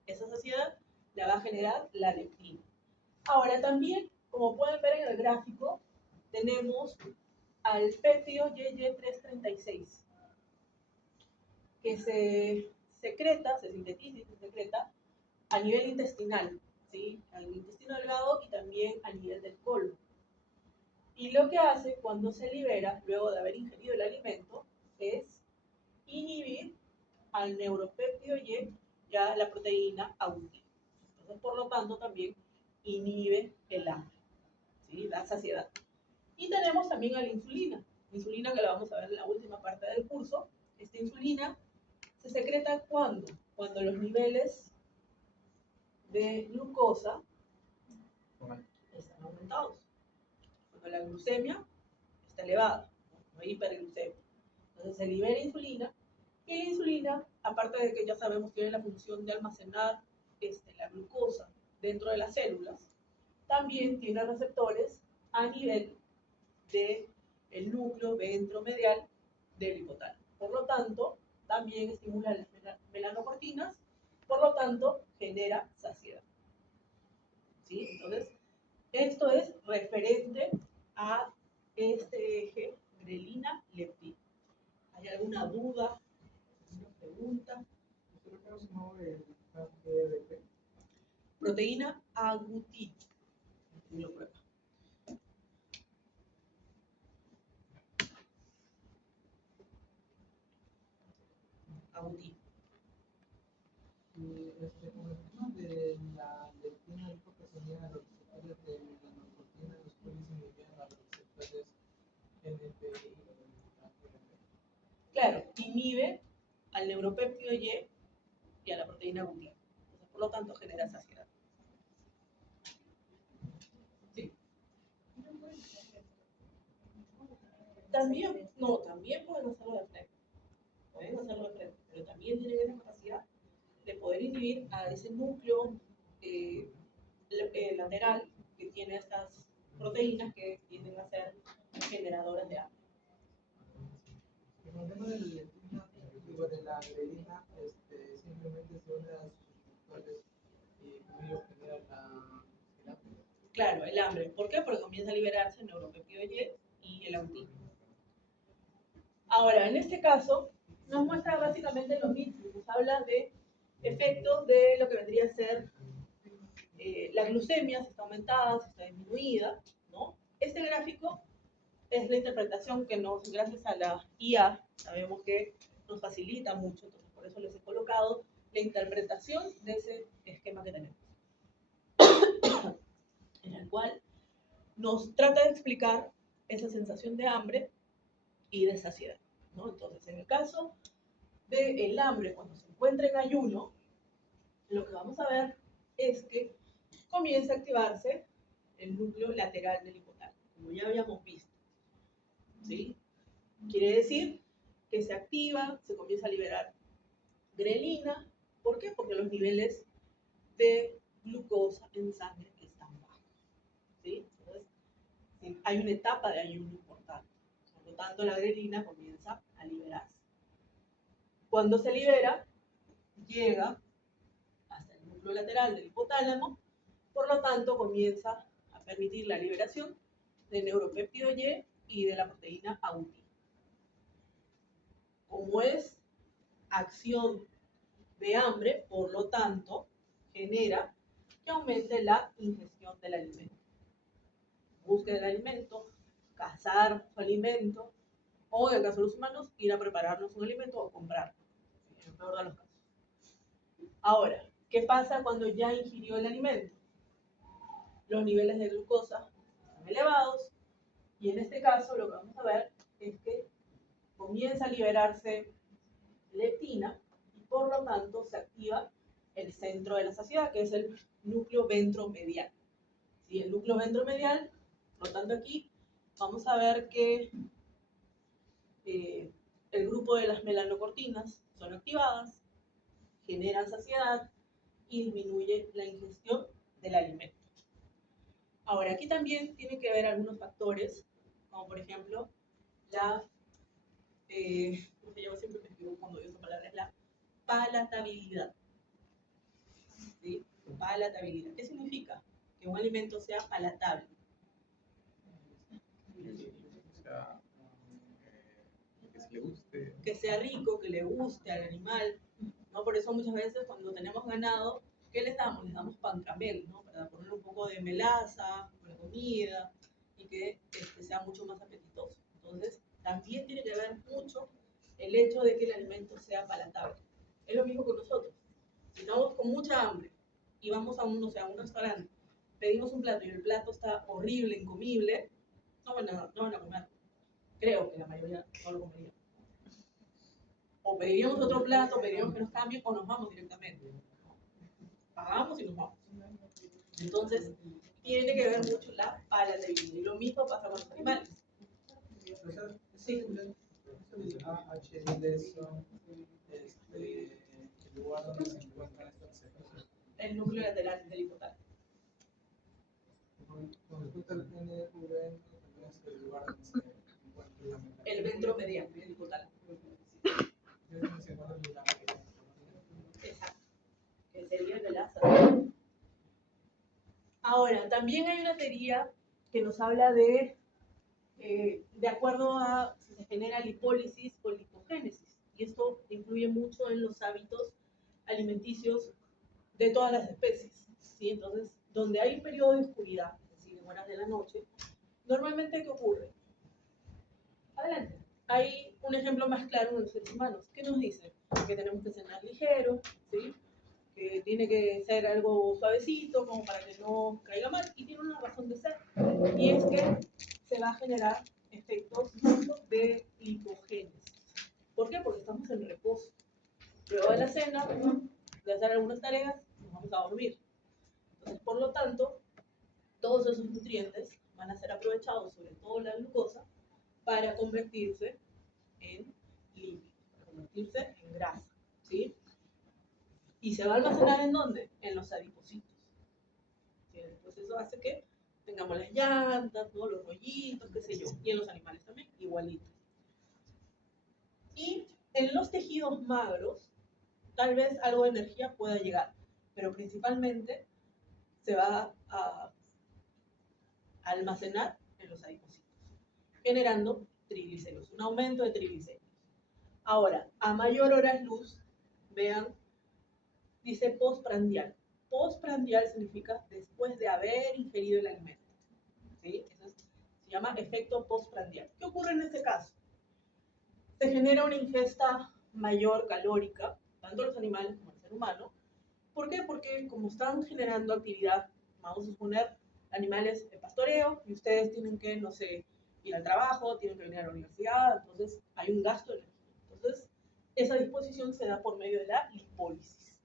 esa saciedad la va a generar la leptina. Ahora también, como pueden ver en el gráfico, tenemos al péptido YY336, que se secreta, se sintetiza y se secreta a nivel intestinal, ¿sí? Al intestino delgado y también a nivel del colon. Y lo que hace cuando se libera, luego de haber ingerido el alimento, es inhibir al neuropéptido Y y a la proteína agouti. Entonces, por lo tanto, también inhibe el hambre, ¿sí? La saciedad. Y tenemos también a la insulina que la vamos a ver en la última parte del curso. Esta insulina se secreta ¿cuándo? cuando los niveles de glucosa están aumentados, cuando la glucemia está elevada, no hay hiperglucemia. Entonces se libera insulina, y la insulina, aparte de que ya sabemos tiene la función de almacenar la glucosa dentro de las células, también tiene receptores a nivel del núcleo ventromedial del hipotálamo. Por lo tanto, también estimula las melanocortinas, por lo tanto, genera saciedad. ¿Sí? Entonces, esto es referente a este eje grelina-leptina. ¿Hay alguna duda? ¿Alguna pregunta? Proteína agouti. Lo prueba. Agouti. Con el tema de la leptina, dijo que se unían a los receptores de melanocortina, los cuales se unían a los receptores NPI. Claro, inhibe al neuropéptido Y y a la proteína agouti. Entonces, por lo tanto, genera saciedad. ¿Sí? También, no, también pueden hacerlo de frente. Pueden hacerlo de frente, pero también tienen esa capacidad de poder inhibir a ese núcleo lateral que tiene estas proteínas que tienden a ser generadoras de hambre. Con el tema de la leptina, digo, de la grelina, simplemente se une a sus receptores y con ello genera el hambre. Claro, el hambre. ¿Por qué? Porque comienza a liberarse el neuropéptido Y el agouti. Ahora, en este caso, nos muestra básicamente lo mismo. Nos habla de efectos de lo que vendría a ser la glucemia, si está aumentada, si está disminuida, ¿no? Este gráfico es la interpretación que gracias a la IA, sabemos que nos facilita mucho, entonces por eso les he colocado la interpretación de ese esquema que tenemos, en el cual nos trata de explicar esa sensación de hambre y de saciedad, ¿no? Entonces, en el caso del hambre, cuando se encuentra en ayuno, lo que vamos a ver es que comienza a activarse el núcleo lateral del hipotálamo, como ya habíamos visto. ¿Sí? Quiere decir que se activa, se comienza a liberar grelina. ¿Por qué? Porque los niveles de glucosa en sangre están bajos. ¿Sí? Entonces, hay una etapa de ayuno importante. Por lo tanto, la grelina comienza a liberarse. Cuando se libera, llega hasta el núcleo lateral del hipotálamo, por lo tanto, comienza a permitir la liberación del neuropéptido Y de la proteína agouti. Como es acción de hambre, por lo tanto, genera que aumente la ingestión del alimento. Búsqueda del alimento, cazar su alimento, o en el caso de los humanos, ir a prepararnos un alimento o comprarlo, en el peor de los casos. Ahora, ¿qué pasa cuando ya ingirió el alimento? Los niveles de glucosa están elevados, y en este caso lo que vamos a ver es que comienza a liberarse leptina y por lo tanto se activa el centro de la saciedad, que es el núcleo ventromedial. ¿Sí? El núcleo ventromedial, por lo tanto aquí vamos a ver que el grupo de las melanocortinas son activadas, generan saciedad y disminuye la ingestión del alimento. Ahora, aquí también tiene que ver algunos factores, como por ejemplo la yo siempre me equivoco cuando digo esa palabra, es la palatabilidad. ¿Sí? Palatabilidad. ¿Qué significa? Que un alimento sea palatable. Que sea rico, que le guste al animal, ¿no? Por eso muchas veces cuando tenemos ganado, ¿qué les damos? Les damos pancamel, ¿no? Para poner un poco de melaza con la comida y que sea mucho más apetitoso. Entonces, también tiene que ver mucho el hecho de que el alimento sea palatable. Es lo mismo con nosotros. Si estamos con mucha hambre y vamos a un restaurante, pedimos un plato y el plato está horrible, incomible, no van a comer. Creo que la mayoría no lo comería. O pediríamos otro plato, pediríamos que nos cambien o nos vamos directamente. Pagamos y nos vamos. Entonces, tiene que ver mucho la palatabilidad. Y lo mismo pasa con los animales. Sí. AHL son el lugar donde se encuentran estas células. El núcleo lateral del hipotálamo. Con respecto al NVN, también es el lugar donde se encuentra la mente. El ventromediano del hipotálamo. Es donde se encuentra la mente. Exacto. Que sería el de la salud. Ahora, también hay una teoría que nos habla de acuerdo a si se genera lipólisis o lipogénesis. Y esto influye mucho en los hábitos alimenticios de todas las especies. ¿Sí? Entonces, donde hay un periodo de oscuridad, es decir, en horas de la noche, normalmente, ¿qué ocurre? Adelante. Hay un ejemplo más claro en los seres humanos. ¿Qué nos dice? Que tenemos que cenar ligero, ¿sí? Que tiene que ser algo suavecito, como para que no caiga mal, y tiene una razón de ser. Y es que se va a generar efectos de lipogénesis. ¿Por qué? Porque estamos en reposo. Luego de la cena, de hacer algunas tareas, nos vamos a dormir. Entonces, por lo tanto, todos esos nutrientes van a ser aprovechados, sobre todo la glucosa, para convertirse en lípidos, para convertirse en grasa, ¿sí? ¿Y se va a almacenar en dónde? En los adipocitos. ¿Sí? Entonces eso hace que tengamos las llantas, todos los rollitos, qué sé yo, y en los animales también, igualito. Y en los tejidos magros, tal vez algo de energía pueda llegar, pero principalmente se va a almacenar en los adipocitos, generando triglicéridos, un aumento de triglicéridos. Ahora, a mayor horas luz, vean, dice postprandial. Postprandial significa después de haber ingerido el alimento. ¿Sí? Eso se llama efecto postprandial. ¿Qué ocurre en este caso? Se genera una ingesta mayor calórica, tanto los animales como el ser humano. ¿Por qué? Porque como están generando actividad, vamos a suponer, animales de pastoreo, y ustedes tienen que, no sé, ir al trabajo, tienen que venir a la universidad, entonces hay un gasto de energía. Entonces, esa disposición se da por medio de la lipólisis.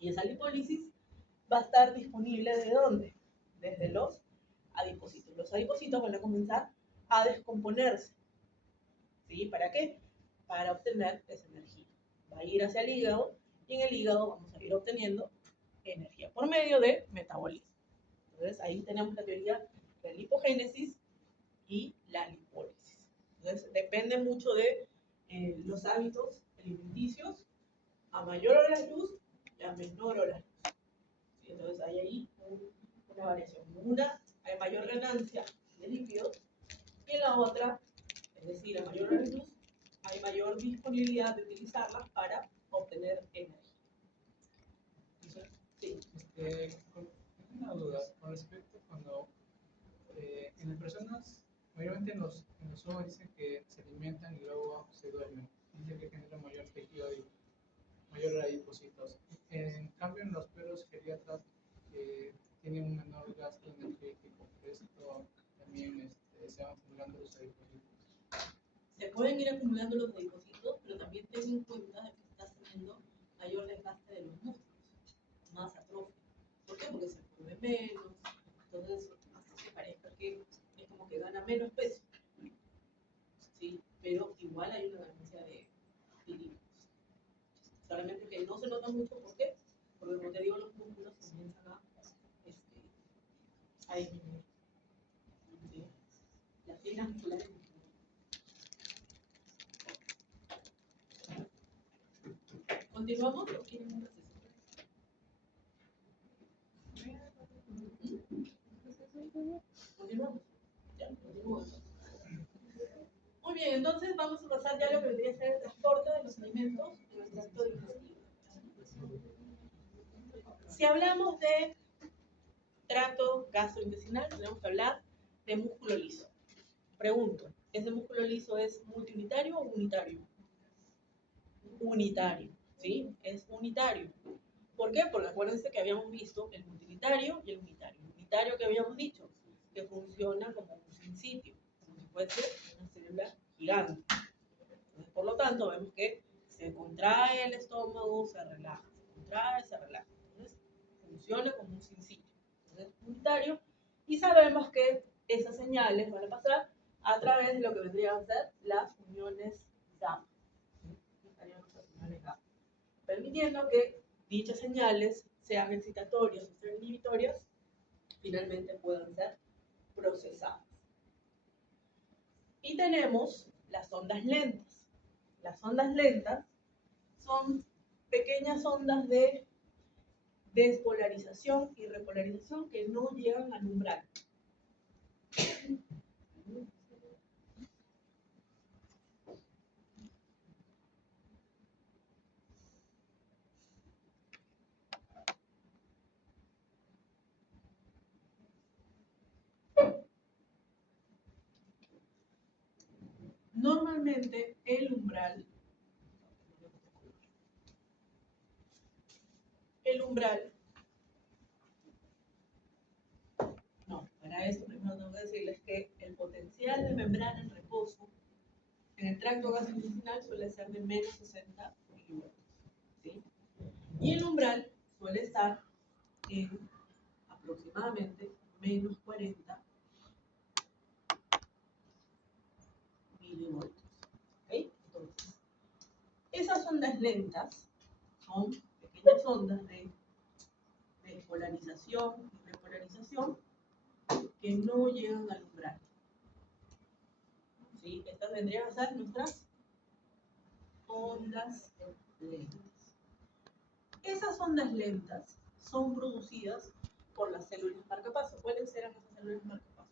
Y esa lipólisis va a estar disponible ¿de dónde? Desde los adipocitos. Los adipocitos van a comenzar a descomponerse. ¿Sí? ¿Para qué? Para obtener esa energía. Va a ir hacia el hígado y en el hígado vamos a ir obteniendo energía por medio de metabolismo. Entonces ahí tenemos la teoría de la lipogénesis y la lipólisis. Entonces depende mucho de los hábitos alimenticios, a mayor hora de luz y a menor hora de luz. ¿Sí? Entonces hay ahí una variación. En una hay mayor ganancia de lípidos y en la otra, es decir, a mayor hora de luz, hay mayor disponibilidad de utilizarlas para obtener energía. Sí. Una duda con respecto cuando en las personas, mayormente en los zoos dicen que se alimentan y luego se duermen. Dicen que genera mayor tejido y mayor adipocitos. En cambio, en los perros geriatras tienen un menor gasto energético, por esto también se van acumulando los adipocitos. Se pueden ir acumulando los adipocitos, pero también ten en cuenta que estás teniendo mayor desgaste de los músculos, más atrofia. ¿Por qué? Porque se mueve menos, entonces hace que parezca que es como que gana menos peso. ¿Sí? Pero igual hay una ganancia de lípidos. Solamente que no se nota mucho, ¿por qué? Porque como te digo, los músculos comienzan a disminuir. ¿Sí? Las fibras musculares. ¿Continuamos o quieren un receso? ¿Continuamos? Ya, continuamos. Muy bien, entonces vamos a pasar ya a lo que vendría a ser el transporte de los alimentos en el tracto digestivo. Si hablamos de tracto gastrointestinal, tenemos que hablar de músculo liso. Pregunto, ¿ese músculo liso es multiunitario o unitario? Unitario, ¿sí? Es unitario. ¿Por qué? Porque acuérdense que habíamos visto el multiunitario y el unitario. El unitario que habíamos dicho, que funciona como un sinsitio, como si fuese una célula gigante. Entonces, por lo tanto, vemos que Se contrae el estómago, se relaja, se contrae, se relaja. Entonces, funciona como un sencillo. Entonces, unitario. Y sabemos que esas señales van a pasar a través de lo que vendrían a ser las uniones gamma. Permitiendo que dichas señales, sean excitatorias o sean inhibitorias, finalmente puedan ser procesadas. Y tenemos las ondas lentas. Las ondas lentas son pequeñas ondas de despolarización y repolarización que no llegan al umbral. Normalmente el umbral no, para esto primero tengo que decirles que el potencial de membrana en reposo en el tracto gastrointestinal suele ser de menos 60 milivoltios, ¿sí? Y el umbral suele estar en aproximadamente menos 40 milivoltios. ¿Okay? Entonces, esas ondas lentas son pequeñas ondas de polarización y repolarización que no llegan al umbral. ¿Sí? Estas vendrían a ser nuestras ondas lentas. Esas ondas lentas son producidas por las células marcapaso. ¿Cuáles eran esas células marcapaso?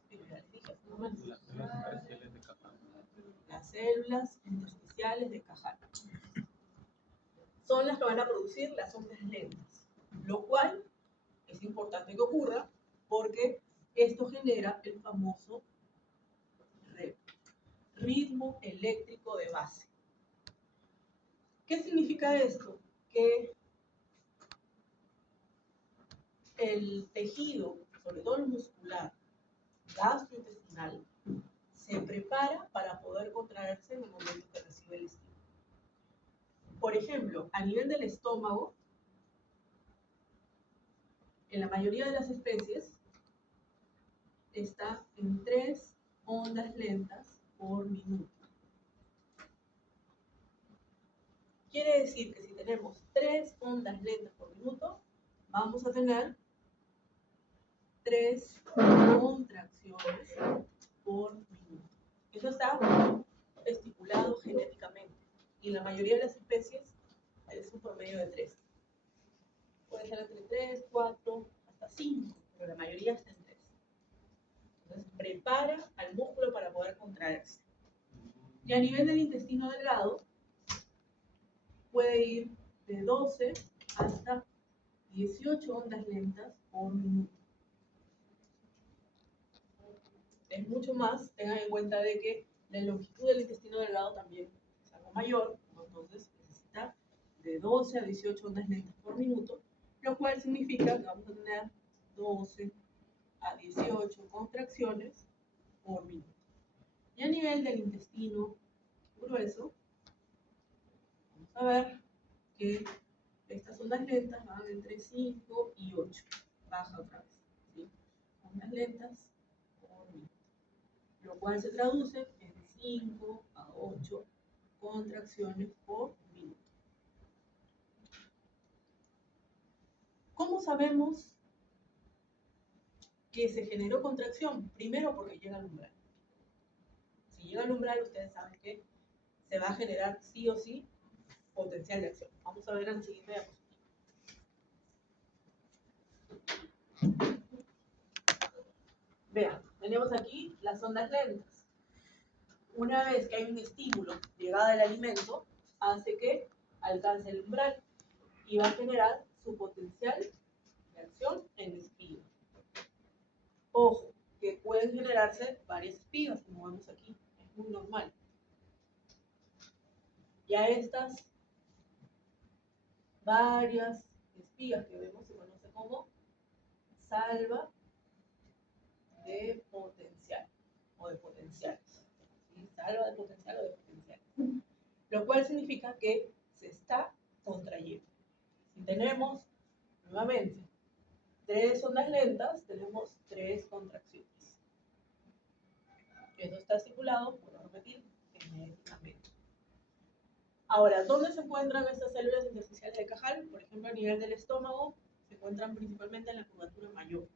Las células intersticiales de Cajal. Son las que van a producir las ondas lentas, lo cual es importante que ocurra porque esto genera el famoso REP, ritmo eléctrico de base. ¿Qué significa esto? Que el tejido, sobre todo el muscular, gastrointestinal, se prepara para poder contraerse en el momento que recibe el estímulo. Por ejemplo, a nivel del estómago, en la mayoría de las especies, está en 3 ondas lentas por minuto. Quiere decir que si tenemos 3 ondas lentas por minuto, vamos a tener 3 contracciones por minuto. Eso está estipulado genéticamente. Y en la mayoría de las especies es un promedio de 3. Puede ser entre 3, 4, hasta 5, pero la mayoría está en 3. Entonces, prepara al músculo para poder contraerse. Y a nivel del intestino delgado, puede ir de 12 hasta 18 ondas lentas por minuto. Es mucho más, tengan en cuenta de que la longitud del intestino delgado también es algo mayor, entonces necesita de 12 a 18 ondas lentas por minuto, lo cual significa que vamos a tener 12 a 18 contracciones por minuto. Y a nivel del intestino grueso, vamos a ver que estas ondas lentas van entre 5 y 8. Baja otra vez, ¿sí? Ondas lentas por minuto, lo cual se traduce en 5 a 8 contracciones por minuto. ¿Cómo sabemos que se generó contracción? Primero porque llega al umbral. Si llega al umbral, ustedes saben que se va a generar sí o sí potencial de acción. Vamos a ver en la siguiente diapositiva. Vean, tenemos aquí las ondas lentas. Una vez que hay un estímulo, llegada del alimento, hace que alcance el umbral y va a generar su potencial de acción en espiga. Ojo, que pueden generarse varias espigas, como vemos aquí, es muy normal. Y a estas varias espigas que vemos se conoce como salva de potencial o de potenciales. ¿Sí? Salva de potencial o de potenciales. Lo cual significa que se está contrayendo. Si tenemos, nuevamente, 3 ondas lentas, tenemos 3 contracciones. Eso está estipulado, por repetir, genéticamente. Ahora, ¿dónde se encuentran estas células intersticiales de Cajal? Por ejemplo, a nivel del estómago, se encuentran principalmente en la curvatura mayor.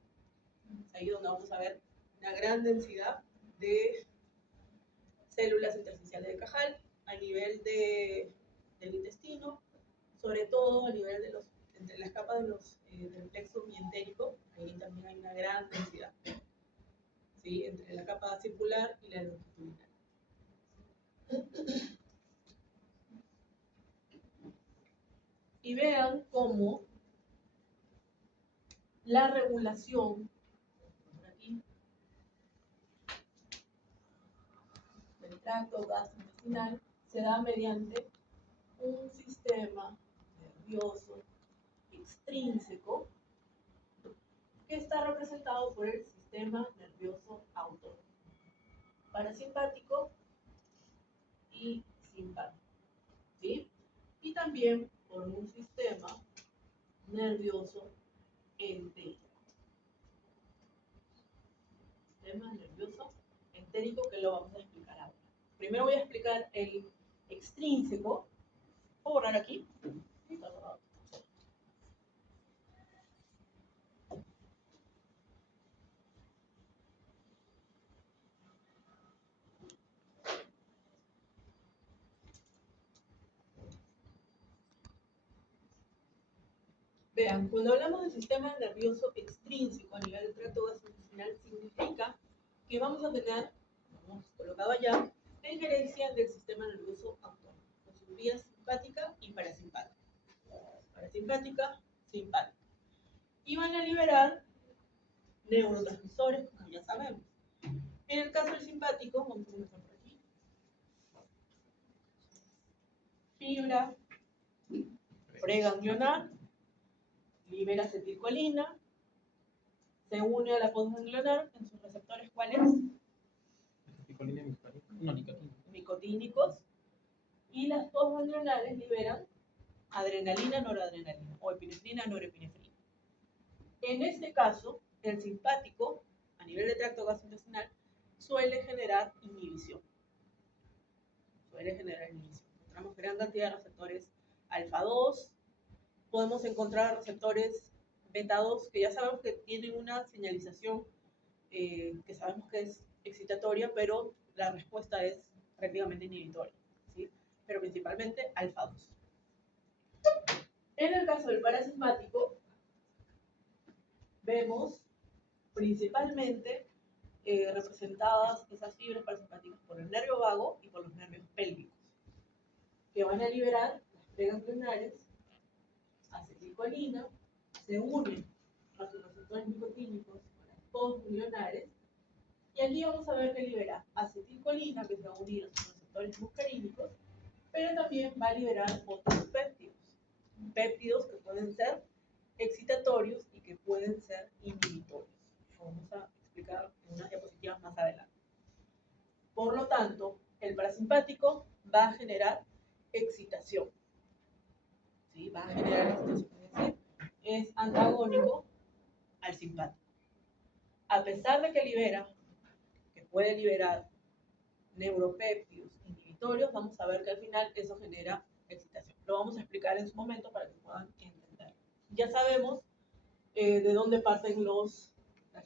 Es ahí donde vamos a ver una gran densidad de células intersticiales de Cajal. A nivel del intestino, sobre todo a nivel de entre las capas del plexo mientérico, ahí también hay una gran densidad, ¿sí? Entre la capa circular y la longitudinal. Y vean cómo la regulación por aquí, del tracto gastrointestinal se da mediante un sistema nervioso extrínseco que está representado por el sistema nervioso autónomo, parasimpático y simpático, ¿sí? Y también por un sistema nervioso entérico. Sistema nervioso entérico que lo vamos a explicar ahora. Primero voy a explicar el extrínseco. ¿Puedo borrar aquí? Vean, cuando hablamos del sistema nervioso extrínseco a nivel del tracto gastrointestinal, significa que vamos a tener, como hemos colocado allá, la injerencia del sistema nervioso autónomo, con sus vías simpática y parasimpática. Parasimpática, simpática. Y van a liberar neurotransmisores, como ya sabemos. En el caso del simpático, vamos a comenzar por aquí. Fibra preganglionar, libera acetilcolina, se une a la postganglionar en sus receptores, ¿cuáles? Acetilcolina y no, nicotina. Nicotínicos, y las postganglionales liberan adrenalina, noradrenalina, o epinefrina, norepinefrina. En este caso, el simpático, a nivel de tracto gastrointestinal, suele generar inhibición. Encontramos gran cantidad de receptores alfa 2, podemos encontrar receptores beta 2 que ya sabemos que tienen una señalización que sabemos que es excitatoria, pero la respuesta es prácticamente inhibitoria, ¿sí? Pero principalmente alfa 2. En el caso del parasimpático, vemos principalmente representadas esas fibras parasimpáticas por el nervio vago y por los nervios pélvicos, que van a liberar las preganglionares, acetilcolina, se unen a sus receptores nicotínicos con las postganglionares, y aquí vamos a ver que libera acetilcolina, que se va a unir a sus receptores muscarínicos, pero también va a liberar otros péptidos que pueden ser excitatorios y que pueden ser inhibitorios. Vamos a explicar en unas diapositivas más adelante. Por lo tanto, el parasimpático va a generar excitación. ¿Sí? Va a generar excitación, es decir, es antagónico al simpático. A pesar de que puede liberar neuropéptidos inhibitorios, vamos a ver que al final eso genera excitación. Lo vamos a explicar en su momento para que puedan entender. Ya sabemos de dónde parten las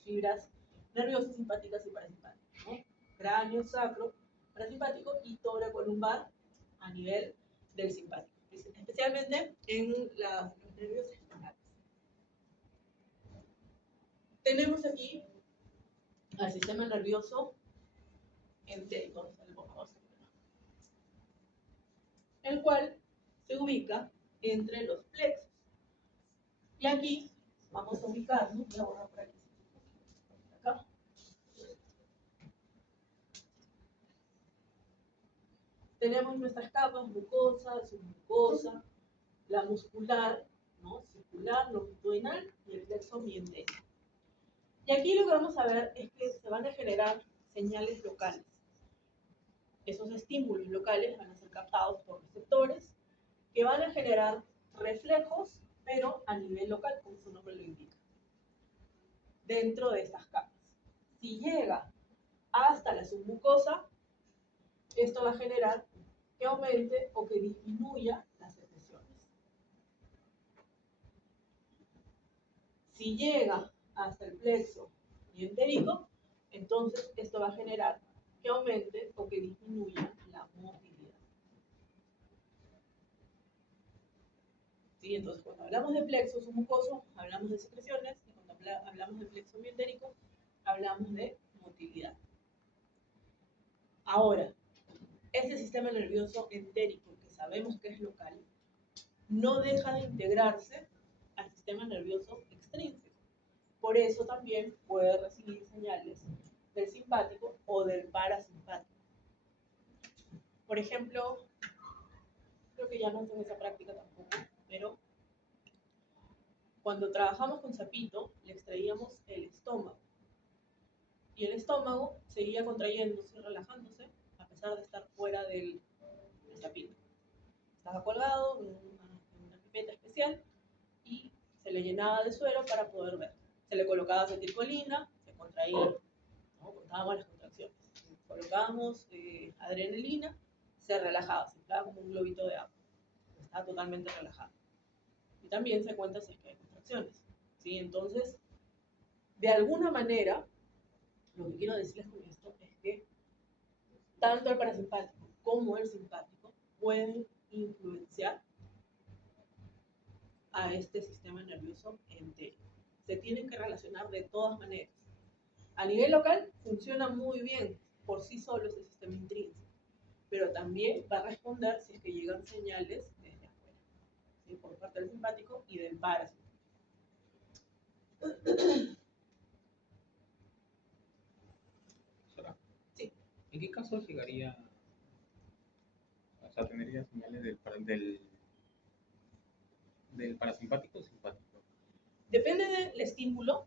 fibras nerviosas simpáticas y parasimpáticas, ¿no? Cráneo, sacro, parasimpático, y toracolumbar a nivel del simpático, especialmente en los nervios espinales. Tenemos aquí al sistema nervioso entérico, el cual se ubica entre los plexos. Y aquí vamos a ubicarnos, voy a borrar por aquí, acá. Tenemos nuestras capas, mucosa, submucosa, la muscular, ¿no? Circular, longitudinal y el plexo mientérico. Y aquí lo que vamos a ver es que se van a generar señales locales. Esos estímulos locales van a ser captados por receptores que van a generar reflejos, pero a nivel local, como su nombre lo indica, dentro de estas capas. Si llega hasta la submucosa, esto va a generar que aumente o que disminuya las secreciones. Si llega hasta el plexo mientérico, entonces esto va a generar que aumente o que disminuya la motilidad. ¿Sí? Entonces, cuando hablamos de plexo submucoso, hablamos de secreciones, y cuando hablamos de plexo mientérico, hablamos de motilidad. Ahora, este sistema nervioso entérico, que sabemos que es local, no deja de integrarse al sistema nervioso extrínseco. Por eso también puede recibir señales del simpático o del parasimpático. Por ejemplo, creo que ya no hacen esa práctica tampoco, pero cuando trabajamos con sapito, le extraíamos el estómago. Y el estómago seguía contrayéndose, relajándose, a pesar de estar fuera del sapito. Estaba colgado en una pipeta especial y se le llenaba de suero para poder ver. Se le colocaba acetilcolina, se contraía, ¿no? Contábamos las contracciones. Colocábamos adrenalina, se relajaba, se inflaba como un globito de agua. Estaba totalmente relajado. Y también se cuenta si es que hay contracciones, ¿sí? Entonces, de alguna manera, lo que quiero decirles con esto es que tanto el parasimpático como el simpático pueden influenciar a este sistema nervioso entero. Se tienen que relacionar de todas maneras. A nivel local funciona muy bien por sí solo ese sistema intrínseco, pero también va a responder si es que llegan señales desde afuera, ¿sí? Por parte del simpático y del parasimpático. Sí. ¿En qué caso llegaría, o sea, tendría señales del parasimpático o simpático? Depende del estímulo.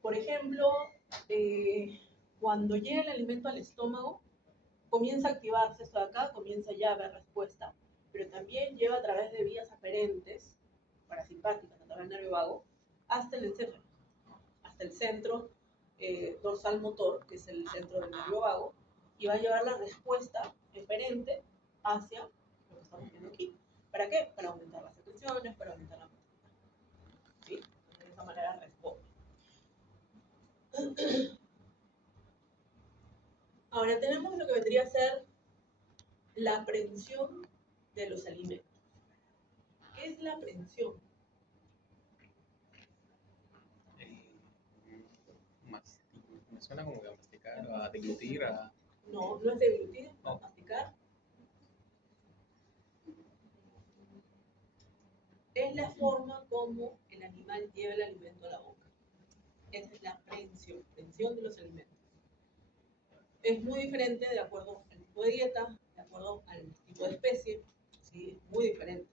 Por ejemplo, cuando llega el alimento al estómago, comienza a activarse esto de acá, comienza ya a haber respuesta, pero también lleva a través de vías aferentes, parasimpáticas, a través del nervio vago, hasta el encéfalo, hasta el centro dorsal motor, que es el centro del nervio vago, y va a llevar la respuesta eferente hacia lo que estamos viendo aquí. ¿Para qué? Para aumentar las secreciones, para aumentar la motilidad. ¿Sí? De esa manera responde. Ahora tenemos lo que vendría a ser la aprehensión de los alimentos. ¿Qué es la aprehensión? Me suena como que a masticar, a deglutir, a... No, no es deglutir, no, masticar. Es la forma como el animal lleva el alimento a la boca. Esa es la aprehensión de los alimentos. Es muy diferente de acuerdo al tipo de dieta, de acuerdo al tipo de especie, ¿sí? Es muy diferente.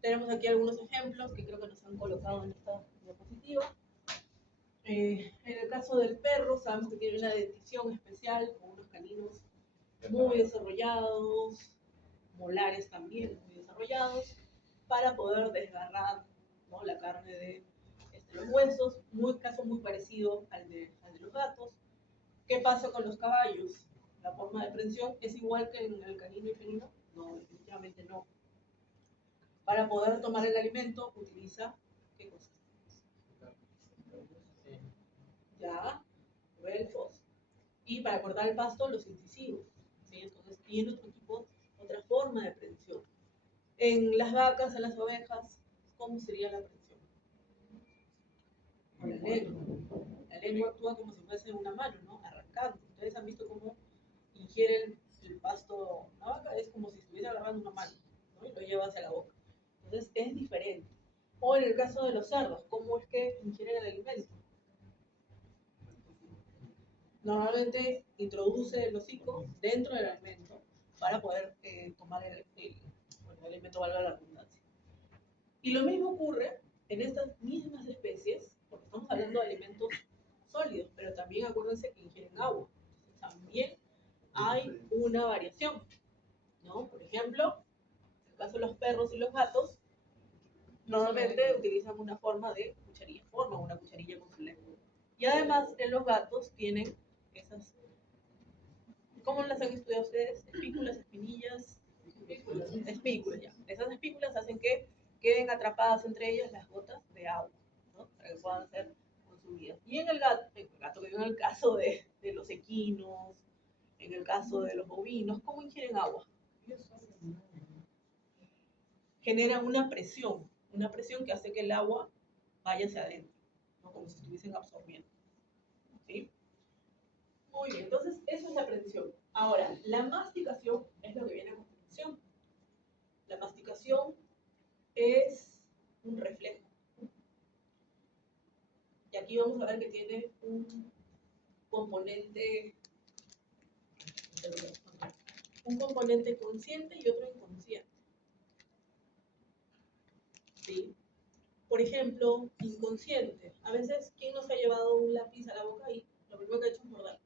Tenemos aquí algunos ejemplos que creo que nos han colocado en esta diapositiva. En el caso del perro, sabemos que tiene una dentición especial, con unos caninos muy desarrollados, molares también muy desarrollados, para poder desgarrar, ¿no?, la carne de los huesos. Caso muy parecido al de los gatos. ¿Qué pasa con los caballos? ¿La forma de prensión es igual que en el canino y felino? No, definitivamente no. Para poder tomar el alimento utiliza, ¿qué cosa? Ya, güelfos. Y para cortar el pasto, los incisivos, ¿sí? Entonces tiene otro tipo, otra forma de prensión. En las vacas, en las ovejas, ¿cómo sería la prensión? Con la lengua. La lengua actúa como si fuese una mano, ¿no? Arrancando. Ustedes han visto cómo ingiere el pasto una vaca, es como si estuviera agarrando una mano, ¿no? Y lo lleva hacia la boca. Entonces es diferente. O en el caso de los cerdos, ¿cómo es que ingieren el alimento? Normalmente introduce el hocico dentro del alimento para poder tomar el alimento, valga la redundancia. Y lo mismo ocurre en estas mismas especies, porque estamos hablando de alimentos sólidos, pero también acuérdense que ingieren agua. También hay una variación, ¿no? Por ejemplo, el caso de los perros y los gatos, normalmente utilizan una forma de cucharilla, forman una cucharilla con su lengua. Y además en los gatos tienen esas, ¿cómo las han estudiado ustedes? Espículas, espinillas, espículas, ya. Esas espículas hacen que queden atrapadas entre ellas las gotas de agua, ¿no? Para que puedan ser consumidas. Y en el gato en el caso de los equinos, en el caso de los bovinos, ¿cómo ingieren agua? Generan una presión que hace que el agua vaya hacia adentro, ¿no? Como si estuviesen absorbiendo. ¿Sí? Muy bien, entonces eso es la prensión. Ahora, la masticación es lo que viene a continuación. La masticación es un reflejo. Y aquí vamos a ver que tiene un componente consciente y otro inconsciente. ¿Sí? Por ejemplo, inconsciente. A veces, ¿quién nos ha llevado un lápiz a la boca y lo primero que ha hecho es morder?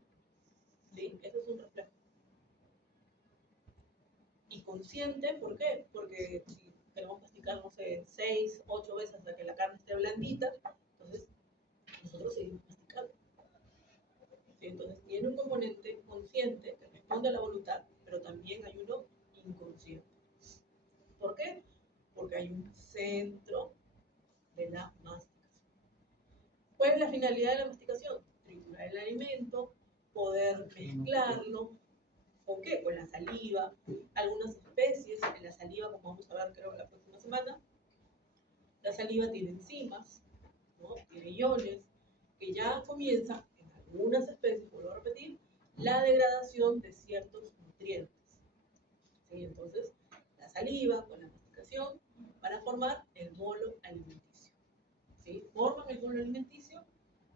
¿Sí? Eso es un reflejo. Y consciente, ¿por qué? Porque si queremos masticar, no sé, 6, 8 veces hasta que la carne esté blandita, entonces nosotros seguimos masticando. ¿Sí? Entonces tiene un componente consciente que responde a la voluntad, pero también hay uno inconsciente. ¿Por qué? Porque hay un centro de la masticación. ¿Cuál es la finalidad de la masticación? Triturar el alimento, poder mezclarlo. ¿Con qué? Con la saliva. Algunas especies en la saliva, como vamos a ver creo la próxima semana, la saliva tiene enzimas, ¿no? Tiene iones, que ya comienza en algunas especies, vuelvo a repetir, la degradación de ciertos nutrientes. ¿Sí? Entonces, la saliva con la masticación van a formar el bolo alimenticio. ¿Sí? Forman el bolo alimenticio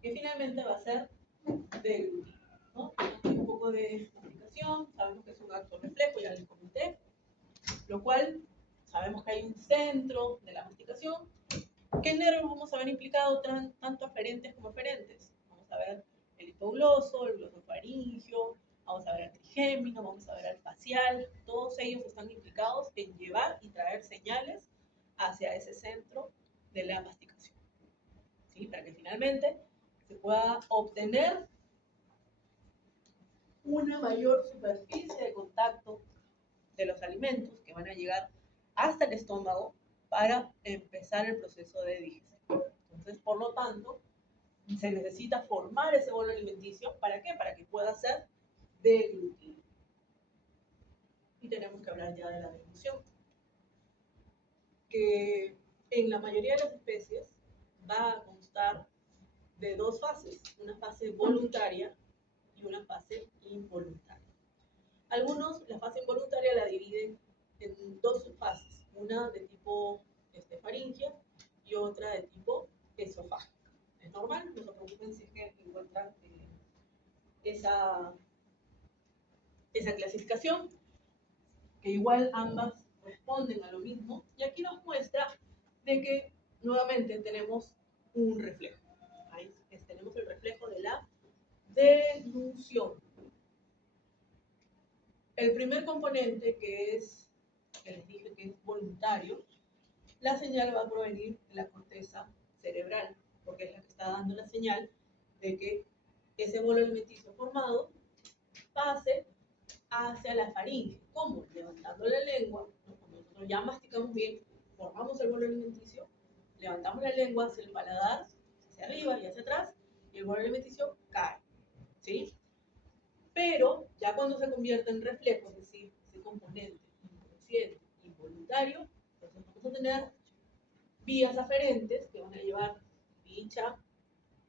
que finalmente va a ser deglutido, ¿no? Un poco de masticación, sabemos que es un acto reflejo, ya les comenté, lo cual sabemos que hay un centro de la masticación. ¿Qué nervios vamos a ver implicados tanto aferentes como eferentes? Vamos a ver el hipogloso, el glosofaringio, vamos a ver el trigémino, vamos a ver el facial, todos ellos están implicados en llevar y traer señales hacia ese centro de la masticación, ¿sí? Para que finalmente se pueda obtener una mayor superficie de contacto de los alimentos que van a llegar hasta el estómago para empezar el proceso de digestión. Entonces, por lo tanto, se necesita formar ese bolo alimenticio. ¿Para qué? Para que pueda ser deglutido. Y tenemos que hablar ya de la deglución, que en la mayoría de las especies va a constar de dos fases, una fase voluntaria y una fase involuntaria. Algunos la fase involuntaria la dividen en dos subfases, una de tipo faringia y otra de tipo esofágica. Es normal, no se preocupen si es que encuentran esa clasificación, que igual ambas responden a lo mismo, y aquí nos muestra de que nuevamente tenemos un reflejo. Ahí tenemos el reflejo de la deglución. El primer componente, que les dije que es voluntario, la señal va a provenir de la corteza cerebral, porque es la que está dando la señal de que ese bolo alimenticio formado pase hacia la faringe. ¿Cómo? Levantando la lengua, ¿no? Cuando nosotros ya masticamos bien, formamos el bolo alimenticio, levantamos la lengua hacia el paladar, hacia arriba y hacia atrás, y el bolo alimenticio cae, ¿sí? Pero ya cuando se convierte en reflejo, es decir, ese componente inconsciente, involuntario, entonces vamos a tener vías aferentes que van a llevar dicha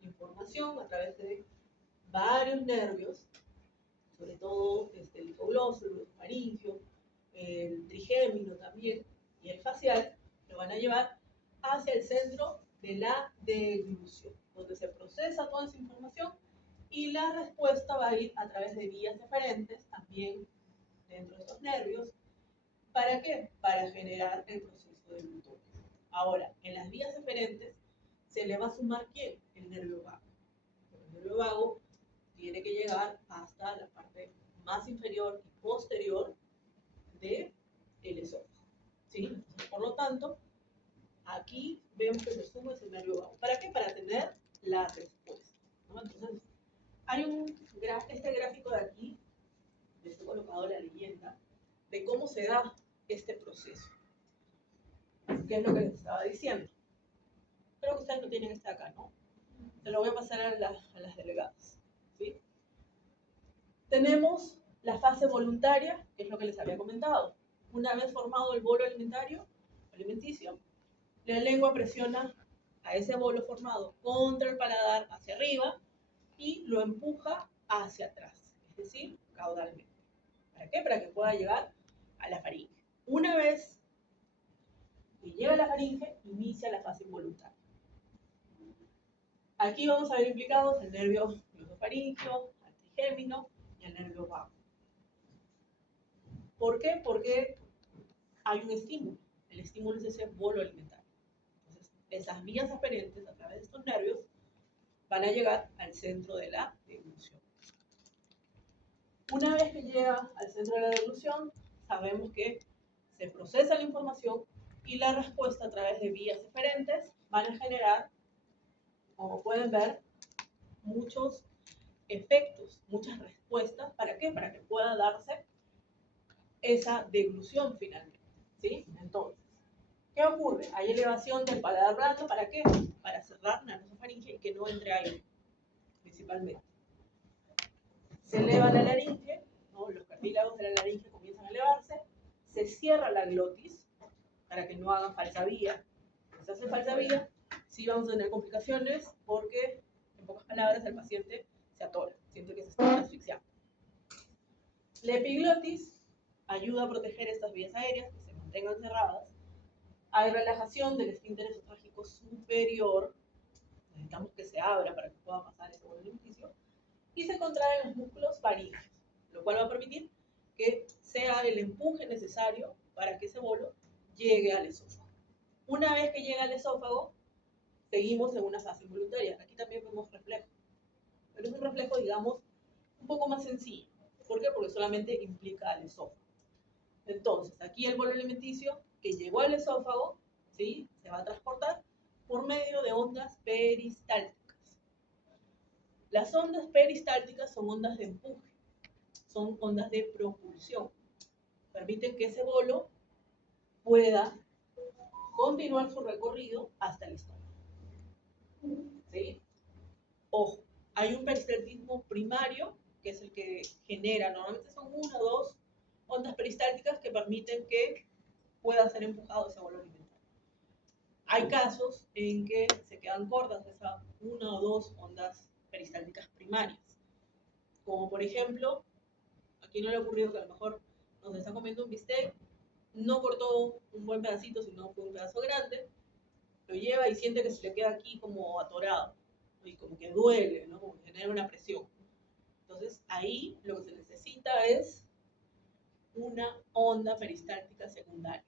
información a través de varios nervios, sobre todo el hipogloso, el glosofaringio, el trigémino también y el facial, lo van a llevar hacia el centro de la deglución, donde se procesa toda esa información y la respuesta va a ir a través de vías diferentes, también dentro de esos nervios. ¿Para qué? Para generar el proceso de glutógeno. Ahora, en las vías diferentes se le va a sumar ¿quién? El nervio vago. El nervio vago tiene que llegar hasta la parte más inferior y posterior del esófago. ¿sí? Entonces, por lo tanto, aquí vemos que se suma ese nervio vago. ¿Para qué? Para tener la respuesta, ¿no? Entonces, hay este gráfico de aquí, les he colocado la leyenda, de cómo se da este proceso. ¿Qué es lo que les estaba diciendo? Creo que ustedes lo tienen este acá, ¿no? Se lo voy a pasar a las delegadas, ¿sí? Tenemos la fase voluntaria, que es lo que les había comentado. Una vez formado el bolo alimenticio, la lengua presiona a ese bolo formado contra el paladar hacia arriba y lo empuja hacia atrás, es decir, caudalmente. ¿Para qué? Para que pueda llegar a la faringe. Una vez que llega a la faringe, inicia la fase involuntaria. Aquí vamos a ver implicados el nervio glosofaríngeo, el trigémino y el nervio vago. ¿Por qué? Porque hay un estímulo. El estímulo es ese bolo alimentario. Entonces, esas vías aferentes a través de estos nervios van a llegar al centro de la deglución. Una vez que llega al centro de la deglución, sabemos que se procesa la información y la respuesta a través de vías diferentes van a generar, como pueden ver, muchos efectos, muchas respuestas. ¿Para qué? Para que pueda darse esa deglución finalmente, ¿sí? Entonces, ¿qué ocurre? Hay elevación del paladar blando. ¿Para qué? Para cerrar la nasofaringe y que no entre aire, principalmente. Se eleva la laringe, ¿no? Los cartílagos de la laringe comienzan a elevarse, se cierra la glotis para que no hagan falsa vía. Si se hace falsa vía, sí vamos a tener complicaciones porque, en pocas palabras, el paciente se atora, siente que se está asfixiando. La epiglotis ayuda a proteger estas vías aéreas, que se mantengan cerradas. Hay relajación del esfínter esofágico superior, necesitamos que se abra para que pueda pasar ese bolo alimenticio, y se contraen los músculos faríngeos, lo cual va a permitir que sea el empuje necesario para que ese bolo llegue al esófago. Una vez que llega al esófago, seguimos en una fase involuntaria. Aquí también vemos reflejo, pero es un reflejo, digamos, un poco más sencillo. ¿Por qué? Porque solamente implica al esófago. Entonces, aquí el bolo alimenticio que llegó al esófago, ¿sí? Se va a transportar por medio de ondas peristálticas. Las ondas peristálticas son ondas de empuje, son ondas de propulsión. Permiten que ese bolo pueda continuar su recorrido hasta el estómago. ¿Sí? Ojo, hay un peristaltismo primario, que es el que genera, normalmente son 1 o 2 ondas peristálticas que permiten que pueda ser empujado ese bolo alimentario. Hay casos en que se quedan cortas esas 1 o 2 ondas peristálticas primarias. Como por ejemplo, aquí no le ha ocurrido que a lo mejor nos está comiendo un bistec, no cortó un buen pedacito, sino fue un pedazo grande, lo lleva y siente que se le queda aquí como atorado, y como que duele, ¿no? Como que genera una presión. Entonces ahí lo que se necesita es una onda peristáltica secundaria,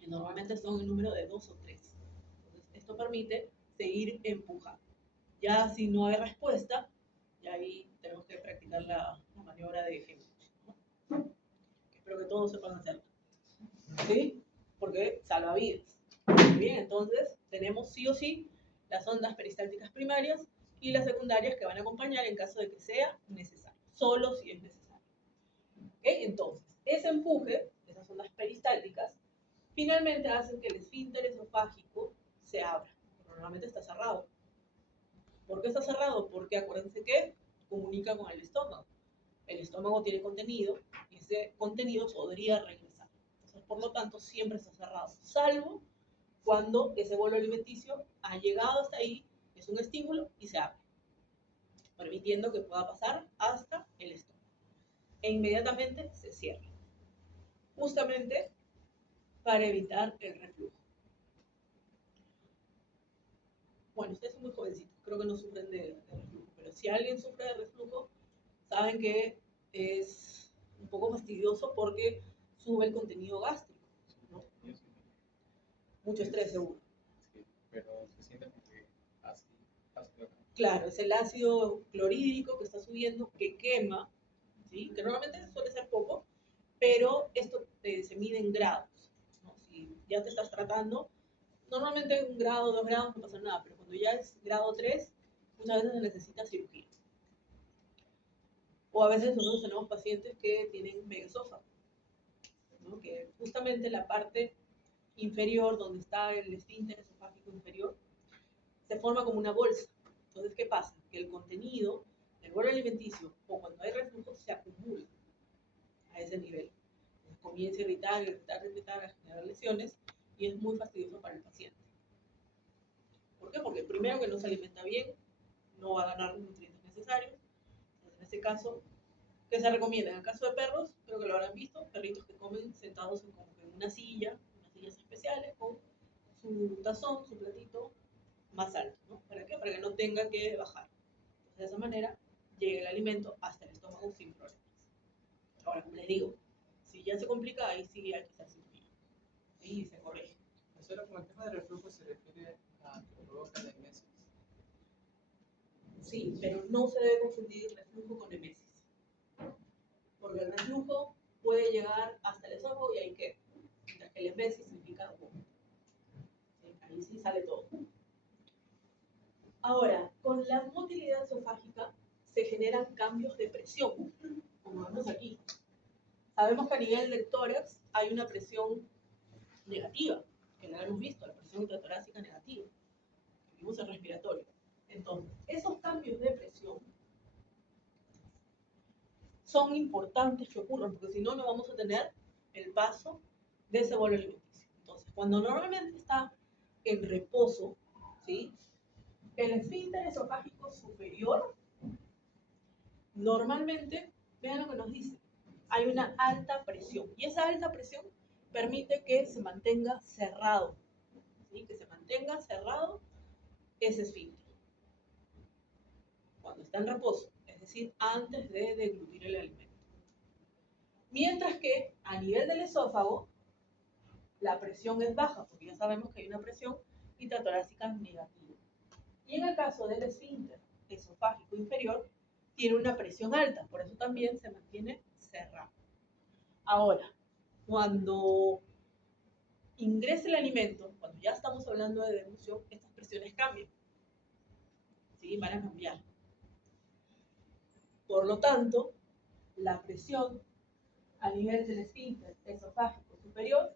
que normalmente son el número de 2 o 3. Entonces esto permite seguir empujando. Ya si no hay respuesta, y ahí tenemos que practicar la maniobra de Heimlich, ¿no? Espero que todos sepan hacerla, ¿sí? Porque salva vidas. Bien, entonces tenemos sí o sí las ondas peristálticas primarias y las secundarias que van a acompañar en caso de que sea necesario, solo si es necesario. ¿Okay? Entonces, ese empuje, esas ondas peristálticas, finalmente hacen que el esfínter esofágico se abra. Normalmente está cerrado. ¿Por qué está cerrado? Porque acuérdense que comunica con el estómago. El estómago tiene contenido y ese contenido podría regresar. Entonces, por lo tanto, siempre está cerrado, salvo cuando ese bolo alimenticio ha llegado hasta ahí, es un estímulo y se abre, permitiendo que pueda pasar hasta el estómago. E inmediatamente se cierra, justamente para evitar el reflujo. Bueno, ustedes son muy jovencitos, creo que no sufren de reflujo, pero si alguien sufre de reflujo, saben que es un poco fastidioso porque sube el contenido gástrico, ¿no? Mucho estrés seguro. Sí, pero se siente como que ácido. Claro, es el ácido clorhídrico que está subiendo, que quema, ¿sí? Que normalmente suele ser poco, pero esto se mide en grados, ¿no? ya te estás tratando, normalmente en un grado, 2 grados no pasa nada, pero cuando ya es grado 3, muchas veces se necesita cirugía. O a veces nosotros tenemos pacientes que tienen megaesófago, ¿no? Que justamente la parte inferior, donde está el esfínter esofágico inferior, se forma como una bolsa. Entonces, ¿qué pasa? Que el contenido del bolo alimenticio, o cuando hay reflujo, se acumula a ese nivel. Entonces, comienza a irritar, a generar lesiones, y es muy fastidioso para el paciente. ¿Por qué? Porque primero que no se alimenta bien, no va a ganar los nutrientes necesarios. Entonces, en este caso, ¿qué se recomienda? En el caso de perros, creo que lo habrán visto, perritos que comen sentados en, como que en unas sillas especiales, con su tazón, su platito más alto, ¿no? ¿Para qué? Para que no tenga que bajar. Entonces, de esa manera, llega el alimento hasta el estómago sin problemas. Ahora, como les digo, si ya se complica, ahí sí hay que hacer cirugía. Y se corrige. Solo con el tema de reflujo se refiere a que provoca la emesis. Sí, pero no se debe confundir reflujo con emesis. Porque el reflujo puede llegar hasta el esófago y ahí queda. Mientras que el emesis significa vómito. ¿Sí? Ahí sí sale todo. Ahora, con la motilidad esofágica se generan cambios de presión, como vemos aquí. Sabemos que a nivel del tórax hay una presión negativa, que la hemos visto, la presión intratorácica negativa. Vimos el respiratorio. Entonces, esos cambios de presión son importantes que ocurran, porque si no, no vamos a tener el paso de ese bolo alimenticio. Entonces, cuando normalmente está en reposo, ¿sí? El esfínter esofágico superior, normalmente, vean lo que nos dice, hay una alta presión. Y esa alta presión permite que se mantenga cerrado, ¿sí? Que se mantenga cerrado ese esfínter. Cuando está en reposo, es decir, antes de deglutir el alimento. Mientras que a nivel del esófago, la presión es baja, porque ya sabemos que hay una presión intratorácica negativa. Y en el caso del esfínter esofágico inferior, tiene una presión alta, por eso también se mantiene cerrado. Ahora, cuando ingresa el alimento, cuando ya estamos hablando de deglución, estas presiones cambian. ¿Sí? Van a cambiar. Por lo tanto, la presión a nivel del esfínter esofágico superior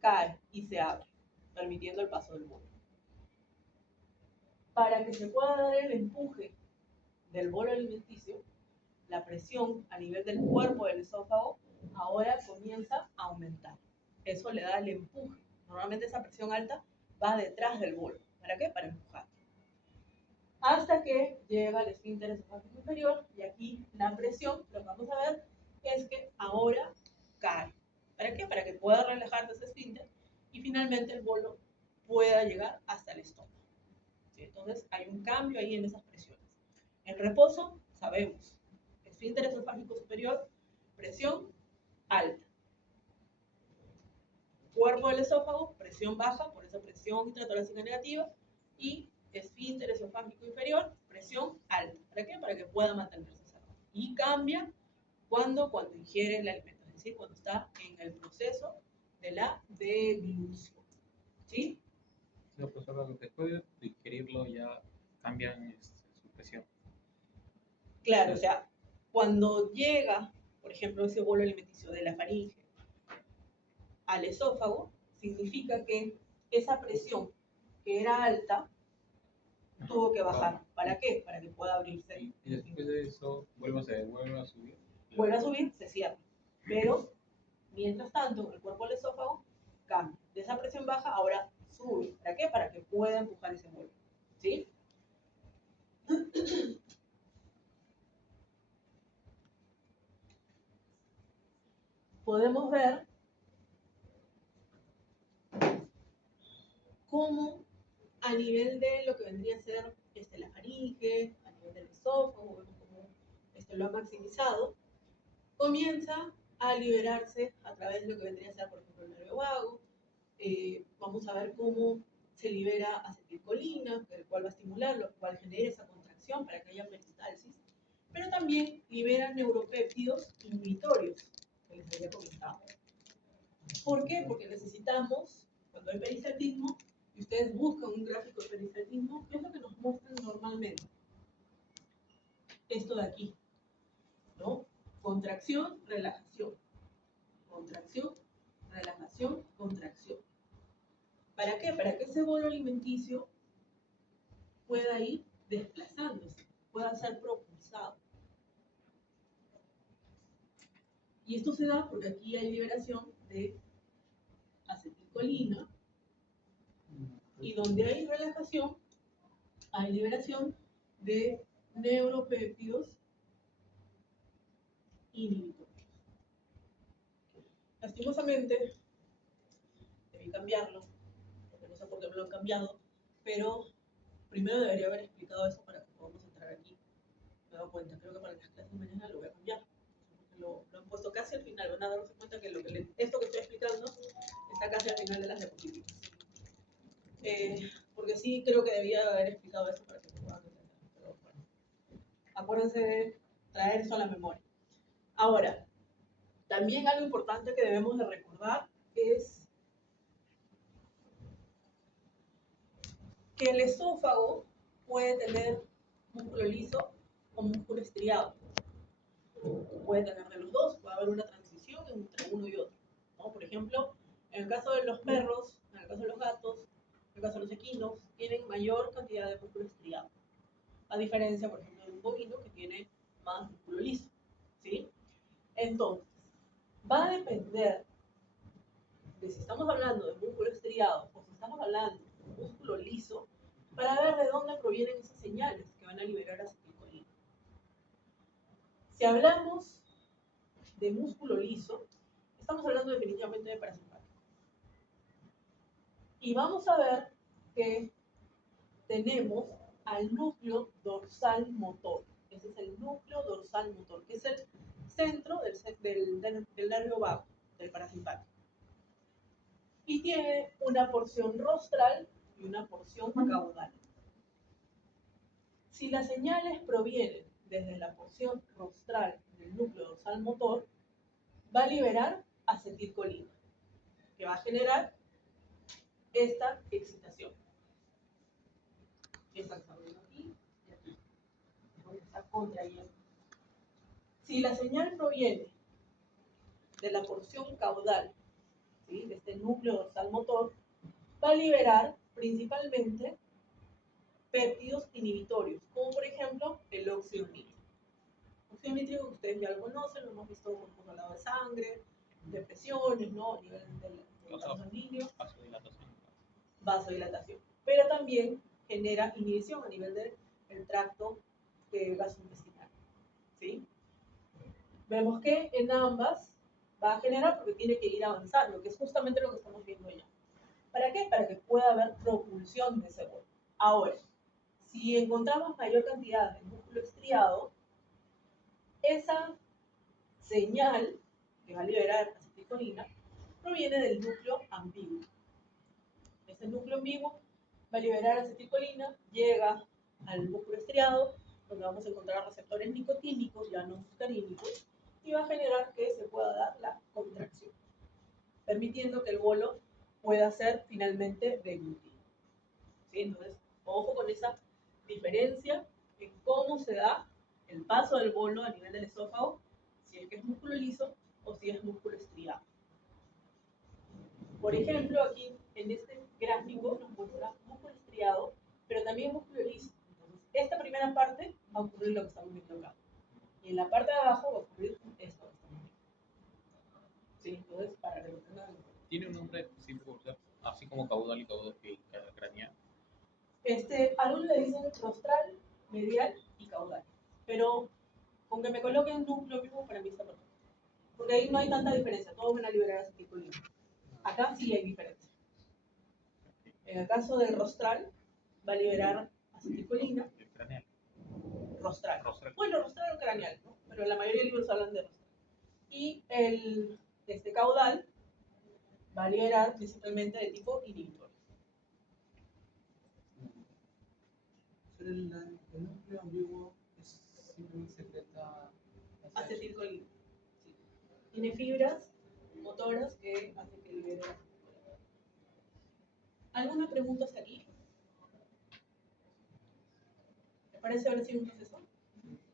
cae y se abre, permitiendo el paso del bolo. Para que se pueda dar el empuje del bolo alimenticio, la presión a nivel del cuerpo del esófago ahora comienza a aumentar. Eso le da el empuje. Normalmente esa presión alta va detrás del bolo. ¿Para qué? Para empujar. Hasta que llega al esfínter esofágico inferior y aquí la presión, lo que vamos a ver es que ahora cae. ¿Para qué? Para que pueda relajarse ese esfínter y finalmente el bolo pueda llegar hasta el estómago. ¿Sí? Entonces hay un cambio ahí en esas presiones. En reposo, sabemos, esfínter esofágico superior, presión alta. Cuerpo del esófago, presión baja, por esa presión intratorácica negativa, y esfínter esofágico inferior, presión alta. ¿Para qué? Para que pueda mantenerse cerrado. Y cambia cuando ingiere el alimento, es decir, cuando está en el proceso de la deglución. ¿Sí? No, profesor, después de digerirlo ya cambian su presión. Claro, o sea, cuando llega, por ejemplo, ese bolo alimenticio de la faringe al esófago, significa que esa presión que era alta tuvo que bajar. ¿Para qué? Para que pueda abrirse. Y después de eso vuelve a subir. Vuelve a subir, se cierra. Pero, mientras tanto, el cuerpo del esófago cambia. De esa presión baja, ahora sube. ¿Para qué? Para que pueda empujar ese bolo. ¿Sí? Podemos ver cómo a nivel de lo que vendría a ser la faringe, a nivel del esófago, vemos cómo lo ha maximizado, comienza a liberarse a través de lo que vendría a ser, por ejemplo, el nervio vago. Vamos a ver cómo se libera acetilcolina, el cual va a estimular, lo cual genera esa contracción para que haya peristalsis, pero también libera neuropéptidos inhibitorios, que les había comentado. ¿Por qué? Porque necesitamos Cuando hay peristaltismo, y ustedes buscan un gráfico de peristaltismo, ¿qué es lo que nos muestran normalmente? Esto de aquí, ¿no? Contracción, relajación. Contracción, relajación, contracción. ¿Para qué? Para que ese bolo alimenticio pueda ir desplazándose, pueda ser propulsado. Y esto se da porque aquí hay liberación de acetilcolina, y donde hay relajación, hay liberación de neuropéptidos inhibitorios. Lastimosamente, debí cambiarlo, porque no sé por qué me lo han cambiado, pero primero debería haber explicado eso para que podamos entrar aquí. Me he dado cuenta, creo que para las clases de mañana lo voy a cambiar, porque lo han puesto casi al final. Van a darse cuenta que, esto que estoy explicando está casi al final de las diapositivas. Porque sí creo que debía haber explicado eso para que se puedan entender. Pero bueno, acuérdense de traer eso a la memoria. Ahora, también algo importante que debemos de recordar es que el esófago puede tener músculo liso o músculo estriado. Puede tener de los dos, puede haber una transición entre uno y otro, ¿no? Por ejemplo, en el caso de los perros, en el caso de los gatos, en el caso de los equinos, tienen mayor cantidad de músculo estriado, a diferencia, por ejemplo, de un bovino que tiene más músculo liso, ¿sí? Entonces, va a depender de si estamos hablando de músculo estriado o si estamos hablando de músculo liso, para ver de dónde provienen esas señales que van a liberar acetilcolina. Si hablamos de músculo liso, estamos hablando definitivamente de parasimpático. Y vamos a ver que tenemos al núcleo dorsal motor. Ese es el núcleo dorsal motor, que es el centro del nervio vago, del parasimpático. Y tiene una porción rostral y una porción caudal. Si las señales provienen desde la porción rostral del núcleo dorsal motor, va a liberar acetilcolina, que va a generar esta excitación. Está abriendo aquí y aquí, donde está contrayendo. Si la señal proviene de la porción caudal, ¿sí?, de este núcleo dorsal motor, va a liberar principalmente péptidos inhibitorios, como por ejemplo el óxido nítrico. Óxido nítrico que ustedes ya lo conocen, lo hemos visto por el lado de sangre, de presiones, ¿no?, a nivel del sanguíneo, vasodilatación. Pero también genera inhibición a nivel del tracto gastrointestinal, ¿sí? Vemos que en ambas va a generar porque tiene que ir avanzando, que es justamente lo que estamos viendo ya. ¿Para qué? Para que pueda haber propulsión de ese bolo. Ahora, si encontramos mayor cantidad de músculo estriado, esa señal que va a liberar acetilcolina proviene del núcleo ambiguo. Este núcleo ambiguo va a liberar acetilcolina, llega al músculo estriado, donde vamos a encontrar receptores nicotínicos, ya no muscarínicos, y va a generar que se pueda dar la contracción, permitiendo que el bolo pueda ser finalmente deglutido. ¿Sí? Entonces, ojo con esa diferencia en cómo se da el paso del bolo a nivel del esófago, si es que es músculo liso o si es músculo estriado. Por ejemplo, aquí en este gráfico nos muestra músculo estriado, pero también músculo liso. Entonces, esta primera parte va a ocurrir lo que estamos viendo acá. Y en la parte de abajo va a ocurrir esto que estamos viendo. Sí, entonces, para que lo tengan. ¿Tiene un nombre específico, así como caudal y craneal? Algunos le dicen rostral, medial y caudal. Pero con que me coloquen núcleo vivo, para mí está perfecto. Porque ahí no hay tanta diferencia, todos van a liberar acetilcolina. Acá sí hay diferencia. En el caso del rostral, va a liberar acetilcolina. ¿El craneal? Rostral. Bueno, rostral o craneal, ¿no? Pero la mayoría de libros hablan de rostral. Y el caudal va a liberar principalmente de tipo inhibitorio. El núcleo ambiguo simplemente secreta Acetilcolina. Sí. Tiene fibras motoras que hacen que libere acetilcolina. ¿Alguna pregunta hasta aquí? ¿Te parece haber sido un proceso?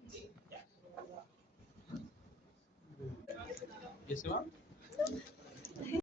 Sí, ya. ¿Ya se va?